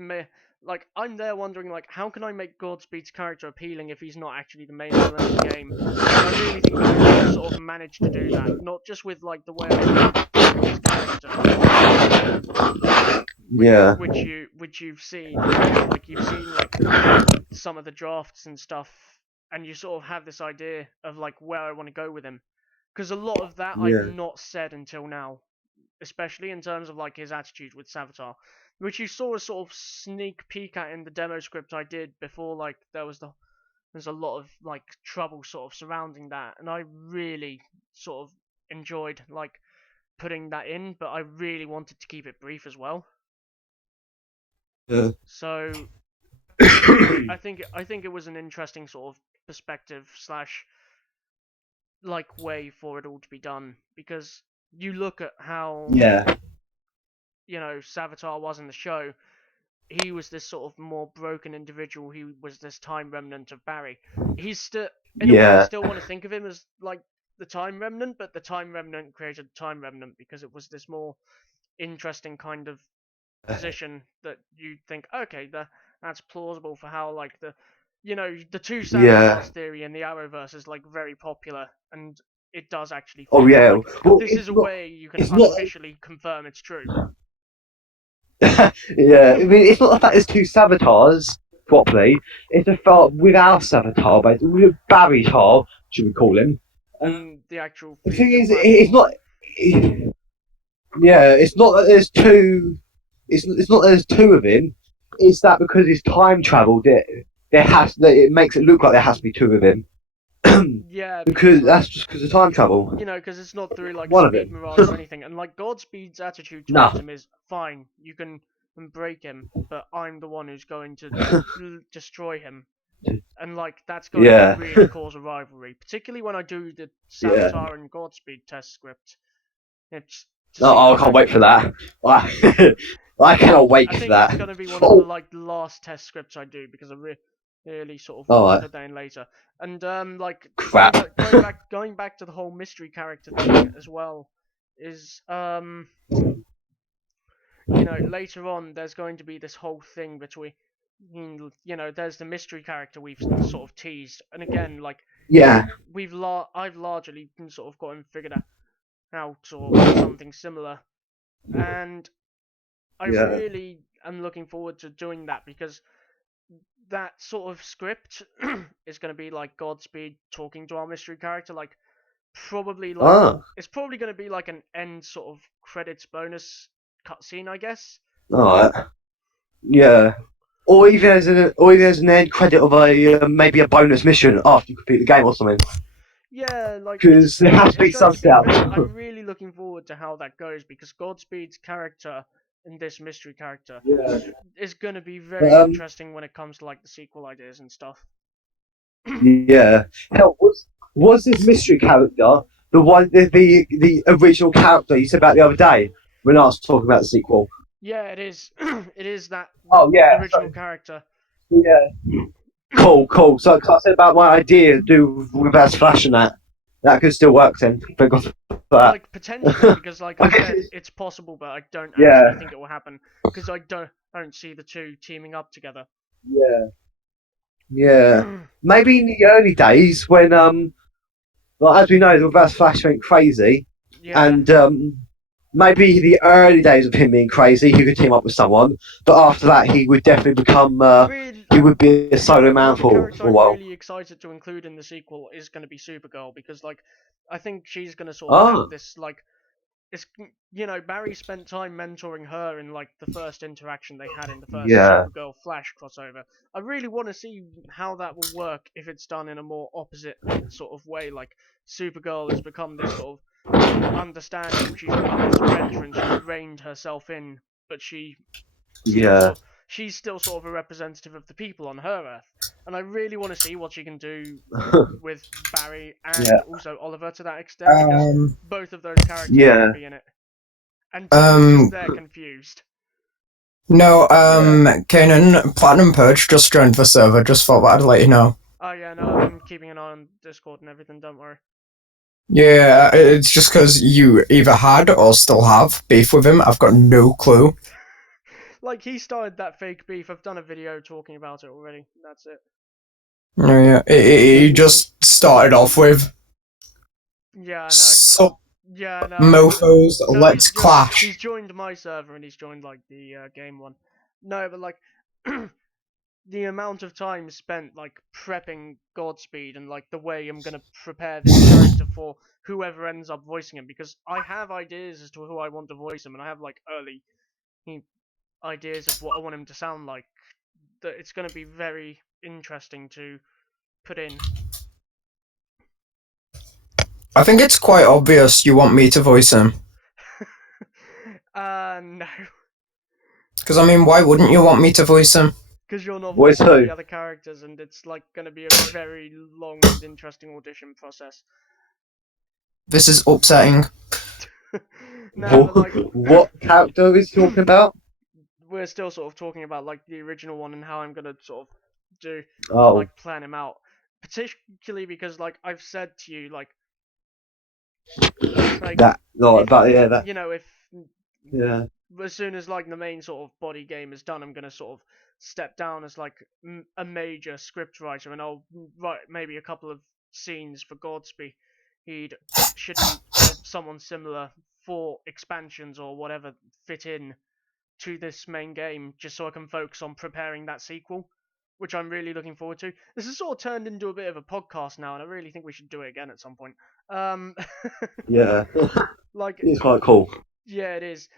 like I'm there wondering like how can I make Godspeed's character appealing if he's not actually the main villain of the game? And I really think I sort of managed to do that, not just with like the way I portrayed his character, yeah, which you've seen, like you've seen like some of the drafts and stuff, and you sort of have this idea of like where I want to go with him, because a lot of that I've yeah, not said until now, especially in terms of like his attitude with Savitar, which you saw a sort of sneak peek at in the demo script I did before. Like there's a lot of like trouble sort of surrounding that, and I really sort of enjoyed like putting that in, but I really wanted to keep it brief as well. yeah. So I think it was an interesting sort of perspective slash like way for it all to be done, because you look at how Yeah, Savitar was in the show. He was this sort of more broken individual. He was this time remnant of Barry. He's still, in a way, I yeah, still want to think of him as like the time remnant, but the time remnant created time remnant because it was this more interesting kind of position that you think, okay, that's plausible for how like the two yeah. Savitars theory in the Arrowverse is like very popular, and it does actually Oh fit. yeah. Like Well, this is a way you can it's not. unofficially confirm it's true. Yeah, I mean, it's not the fact there's two Savatars properly. It's the fact with our Savitar, with Barry's Tar, should we call him? And the actual The thing future is, Flash it's one. not. Yeah, it's not that there's two. It's not that there's two of him. It's that because he's time travelled, it makes it look like there has to be two of him. Yeah, because Because like that's just because of time travel. because it's not through like One of speed him. mirage or anything. And like Godspeed's attitude No. towards him is fine. You can break him, but I'm the one who's going to destroy him. And like that's going to Yeah. really cause a rivalry, particularly when I do the Yeah. Savitar and Godspeed test script. It's to No, see oh, how I can't that wait goes. for that. I cannot wait I for think that's that. going to be one of the Oh, like last test scripts I do because I really sort of want to alright. put that in later. And like Crap. going back to the whole mystery character thing as well is later on there's going to be this whole thing between there's the mystery character we've sort of teased, and again like Yeah. I've largely sort of gotten figured out or something similar, and I Yeah. really am looking forward to doing that because that sort of script is going to be like Godspeed talking to our mystery character, like probably like Ah. it's probably going to be like an end sort of credits bonus cutscene, I guess. Alright. Yeah. Or even as an end credit of a maybe a bonus mission after you complete the game or something. Yeah, like Because there has to be it's going some to be very. setup. I'm really looking forward to how that goes because Godspeed's character in this mystery character Yeah. is going to be But, very interesting when it comes to like the sequel ideas and stuff. yeah. Hell, was this mystery character the one the original character you said about the other day when I was talking about the sequel? Yeah, it is. It is that Oh yeah. original character. Yeah. Cool. So, 'cause I said about my idea to do reverse flash and that. That could still work then. Thank God for that. Like potentially, because like I Okay. said, it's possible, but I don't Yeah. actually think it will happen because I don't see the two teaming up together. Yeah. Maybe in the early days when well, as we know, the reverse flash went crazy, Yeah. and maybe the early days of him being crazy, he could team up with someone, but after that, he would definitely become. Really, He would be a solo man the for character a I'm while. really excited to include in the sequel is going to be Supergirl because like I think she's going to sort of have Ah. this like it's Barry spent time mentoring her in like the first interaction they had in the first Yeah. Supergirl Flash crossover. I really want to see how that will work if it's done in a more opposite sort of way. Like Supergirl has become this sort of understanding. She's become this veteran. She's reined herself in, but Yeah. she's still sort of a representative of the people on her Earth. And I really want to see what she can do with Barry and Yeah. also Oliver to that extent, because both of those characters are going to be in it. And Tina's just there confused. No, Kanan, Platinum Purge just joined the server, just thought I'd let you know. Oh yeah, no, I've been keeping an eye on Discord and everything, don't worry. Yeah, it's just because you either had or still have beef with him, I've got no clue. Like, he started that fake beef, I've done a video talking about it already, that's it. Oh yeah, he just started off with... Yeah, I know. So, yeah, no. mofos, No, let's clash. He's joined my server and he's joined, like, the game one. No, but, like... the amount of time spent like prepping Godspeed and like the way I'm gonna prepare this character for whoever ends up voicing him, because I have ideas as to who I want to voice him and I have like early ideas of what I want him to sound like. That it's gonna be very interesting to put in. I think it's quite obvious you want me to voice him. No. Because I mean, why wouldn't you want me to voice him? Because you're not Voice voicing who? the other characters, and it's like going to be a very long and interesting audition process. This is upsetting. No, but, like, What character is he talking about? we're still sort of talking about like the original one and how I'm going to sort of do Oh, like plan him out. Particularly because like I've said to you like that. No, if, but yeah, that. you know, if Yeah. as soon as like the main sort of body game is done, I'm gonna sort of step down as like a major script writer, and I'll write maybe a couple of scenes for Godspeed. Should or someone similar for expansions or whatever fit in to this main game, just so I can focus on preparing that sequel, which I'm really looking forward to. This has sort of turned into a bit of a podcast now, and I really think we should do it again at some point. Yeah. Like, It's quite cool. yeah, it is.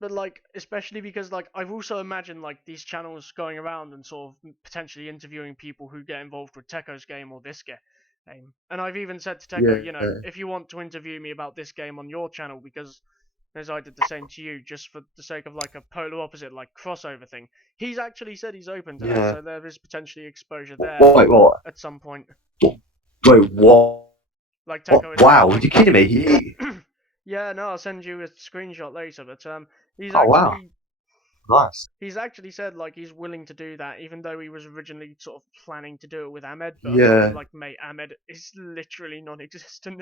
But like, especially because like I've also imagined like these channels going around and sort of potentially interviewing people who get involved with Teko's game or this game. And I've even said to Teko, you know, if you want to interview me about this game on your channel, because as I did the same to you, just for the sake of like a polar opposite like crossover thing, he's actually said he's open to that, so there is potentially exposure there Wait, what? at some point. Wait, what? Like Teko is Wow, like, are you kidding me? yeah, no, I'll send you a screenshot later, but he's Oh, wow. Nice. he's actually said like he's willing to do that, even though he was originally sort of planning to do it with Ahmed. But I told him like, mate, Ahmed is literally non-existent.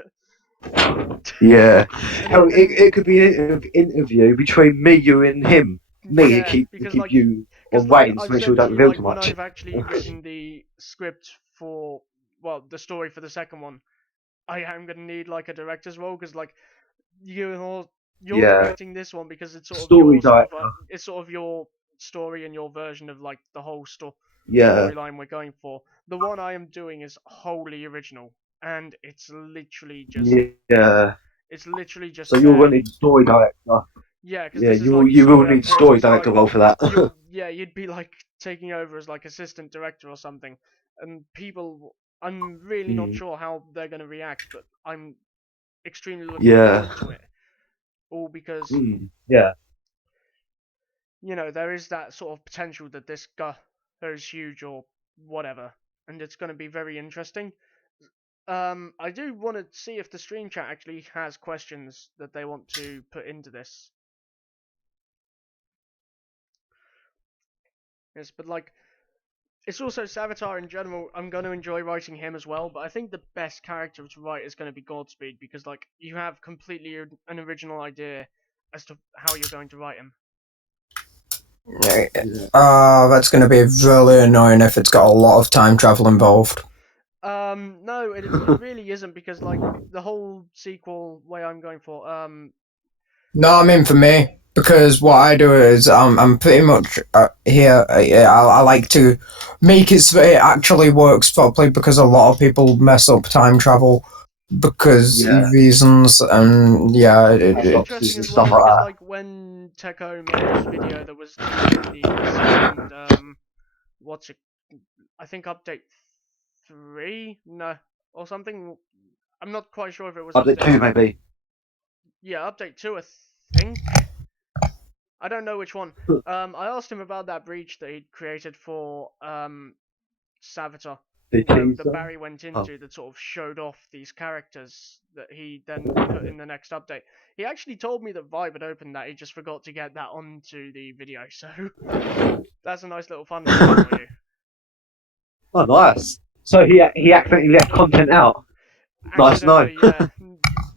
Yeah. Hell, it could be an interview between me, you, and him. Me, yeah, keep like, you on like, reins I've to make sure we said don't to you, reveal like, too when much. I've actually written the script for, well, the story for the second one, I am gonna need like a director's role, because like you're directing this one because it's sort of Story your sort of director. it's sort of your story and your version of like the whole Yeah. storyline we're going for. The one I am doing is wholly original, and it's literally just Yeah. just So you're running story director. yeah, because Yeah, this is you like you will story need story adaptation, so, director role for that. you'd be like taking over as like assistant director or something, and people, I'm really not sure how they're going to react, but I'm extremely looking forward to it, all because Yeah. you know, there is that sort of potential that this guy is huge or whatever, and it's going to be very interesting. I do want to see if the stream chat actually has questions that they want to put into this. Yes, but like, it's also Savitar in general. I'm going to enjoy writing him as well, but I think the best character to write is going to be Godspeed, because like you have completely an original idea as to how you're going to write him. That's going to be really annoying if it's got a lot of time travel involved. No, it really isn't, because like the whole sequel way I'm going for, No, I mean for me, because what I do is I'm pretty much here. I like to make it so it actually works properly, because a lot of people mess up time travel because Yeah. reasons, and yeah, It's Lots interesting of as well stuff like because, that. like, when Teko made his video that was teasing the second, what's it? I think update 3, no, or something. I'm not quite sure if it was Update update. 2, maybe. Yeah, update 2, I think. I don't know which one. I asked him about that breach that he'd created for Savitar. The That teaser. Barry went Oh. into that sort of showed off these characters that he then put in the next update. He actually told me that Vibe had opened that, he just forgot to get that onto the video, so that's a nice little fun fact for you. Oh, nice. So he accidentally left content out. Nice to know. Accidentally, yeah.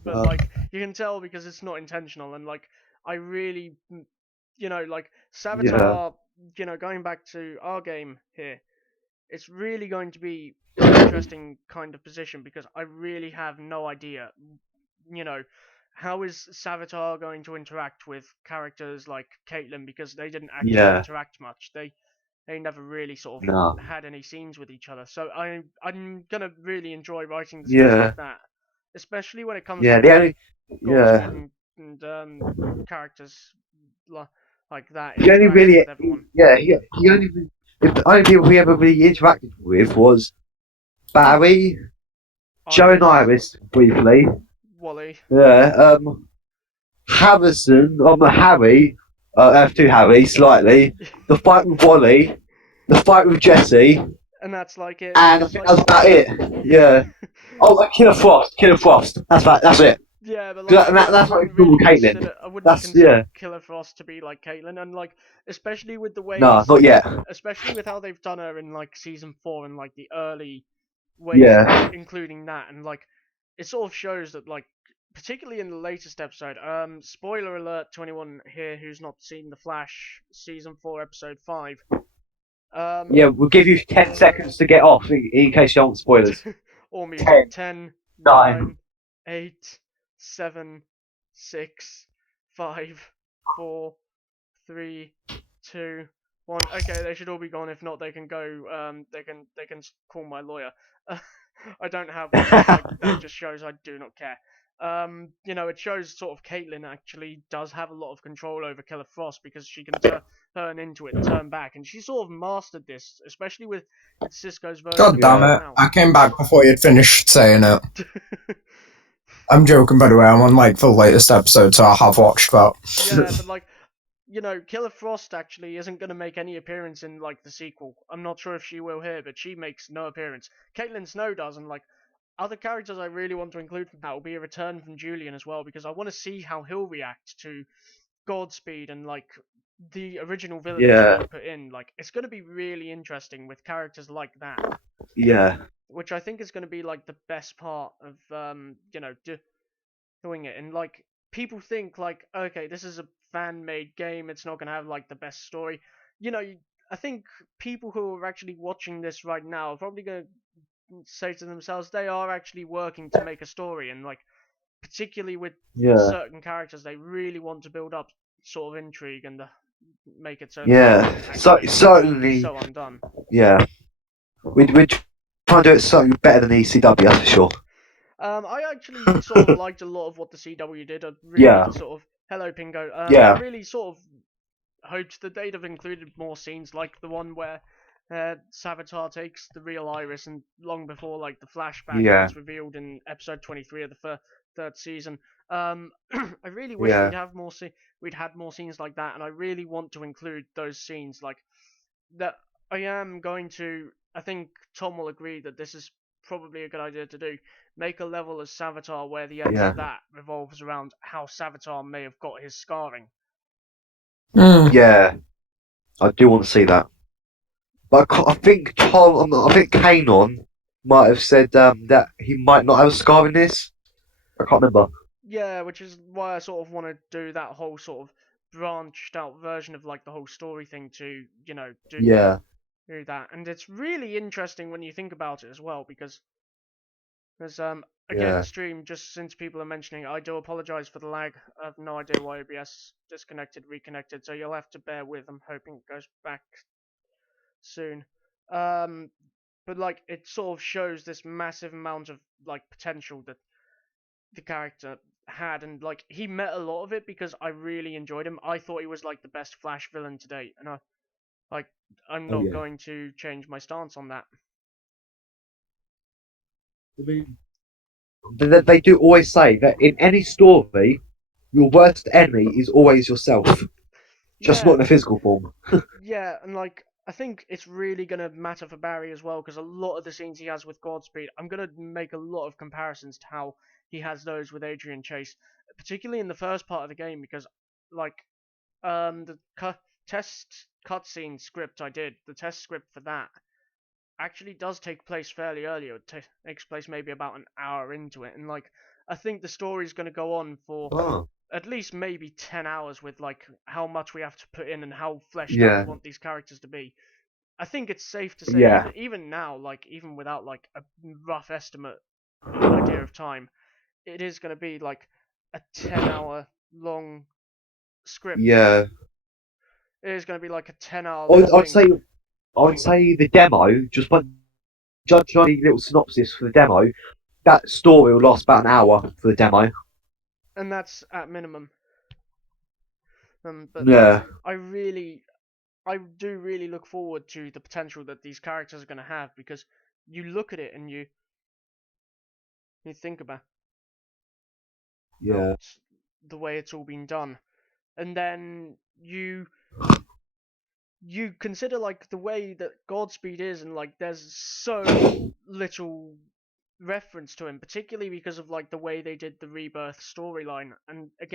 But Uh, like, you can tell because it's not intentional, and like, I really, like, Savitar, going back to our game here, it's really going to be an interesting kind of position because I really have no idea, how is Savitar going to interact with characters like Caitlyn, because they didn't actually Yeah. interact much. They never really sort of No. had any scenes with each other. So I'm gonna really enjoy writing stuff Yeah. like that, especially when it comes Yeah. to The like only. Godspeed Yeah. and characters like that The only interacting really. with everyone. Yeah. The only. The only people we ever really interacted with was Barry, Joe and Iris briefly. Wally. Yeah. Harrison. Harry. F2 Harry slightly. The fight with Wally. The fight with Jesse. And that's like it. And I Because think like, that's about it. Yeah. Oh, Killer Frost. Killer Frost. That's right. That's it. yeah, but like That's I what wouldn't it's really called, Caitlyn. consider I wouldn't That's consider yeah. Killer Frost to be like Caitlyn, and like especially with the No, ways, not yet. especially with how they've done her in like season 4 and like the early ways of Yeah. including that, and like it sort of shows that like particularly in the latest episode. Spoiler alert to anyone here who's not seen The Flash season 4 episode 5. Yeah, we'll give you 10 seconds to get off in case you don't want spoilers. All music. 10, 9. 9, 8, 7, 6, 5, 4, 3, 2, 1. Okay, they should all be gone. If not, they can go. They can call my lawyer. I don't have one, but like that just shows I do not care. It shows sort of Caitlyn actually does have a lot of control over Killer Frost because she can turn into it and turn back, and she sort of mastered this, especially with Cisco's version God of damn it it! now. I came back before you'd finished saying it. I'm joking, by the way. I'm on like the latest episode, so I have watched that. Yeah, but like, Killer Frost actually isn't going to make any appearance in like the sequel. I'm not sure if she will here, but she makes no appearance. Caitlyn Snow does, and like other characters I really want to include from that will be a return from Julian as well, because I want to see how he'll react to Godspeed and like the original villains Yeah. that he put in. Like, it's going to be really interesting with characters like that, Yeah. which I think is going to be like the best part of doing it. And like people think like, okay, this is a fan-made game, it's not going to have like the best story. I think people who are actually watching this right now are probably going to say to themselves they are actually working to make a story, and like particularly with Yeah. certain characters they really want to build up sort of intrigue and make it so that Yeah. they don't actually Certainly. so undone. Yeah. We're trying to do it slightly better than ECW, that's for sure. I actually sort of liked a lot of what the CW did. I really Yeah. sort of hello Pingo. I Yeah. really sort of hoped that they'd have included more scenes like the one where Savitar takes the real Iris, and long before like the flashback Yeah. that's revealed in episode 23 of the third season. I really wish Yeah. we'd had more scenes like that, and I really want to include those scenes like that. I am going to. I think Tom will agree that this is probably a good idea to do. Make a level as Savitar where the end Yeah. of that revolves around how Savitar may have got his scarring. Yeah. I do want to see that. But I think I think Kanon might have said that he might not have a scar in this. I can't remember. Yeah, which is why I sort of want to do that whole sort of branched out version of like the whole story thing to, Yeah. do that. And it's really interesting when you think about it as well, because there's again Yeah. stream, just since people are mentioning, I do apologize for the lag. I have no idea why OBS disconnected, reconnected, so you'll have to bear with. I'm hoping it goes back soon. But like it sort of shows this massive amount of like potential that the character had, and like he met a lot of it because I really enjoyed him. I thought he was like the best Flash villain to date, and I'm Oh not yeah. going to change my stance on that. I mean, they do always say that in any story, your worst enemy is always yourself, just Yeah, not in a physical form. yeah, and like I think it's really gonna matter for Barry as well because a lot of the scenes he has with Godspeed, I'm gonna make a lot of comparisons to how he has those with Adrian Chase, particularly in the first part of the game because like the test cutscene script I did, the test script for that actually does take place fairly early. It takes place maybe about an hour into it, and like I think the story's going to go on for Oh. at least maybe 10 hours with like how much we have to put in and how fleshed out we Yeah. want these characters to be. I think it's safe to say Yeah. even now, like even without like a rough estimate idea of time, it is going to be like a 10-hour long script. Yeah. It is going to be like a 10-hour I would, long thing. I would say the demo, just by judging on the little synopsis for the demo, that story will last about an hour for the demo. And that's at minimum. But Yeah. I do really look forward to the potential that these characters are going to have because you look at it and you think about Yeah. the way it's all been done, and then you consider like the way that Godspeed is, and like there's so little reference to him, particularly because of like the way they did the Rebirth storyline, and again.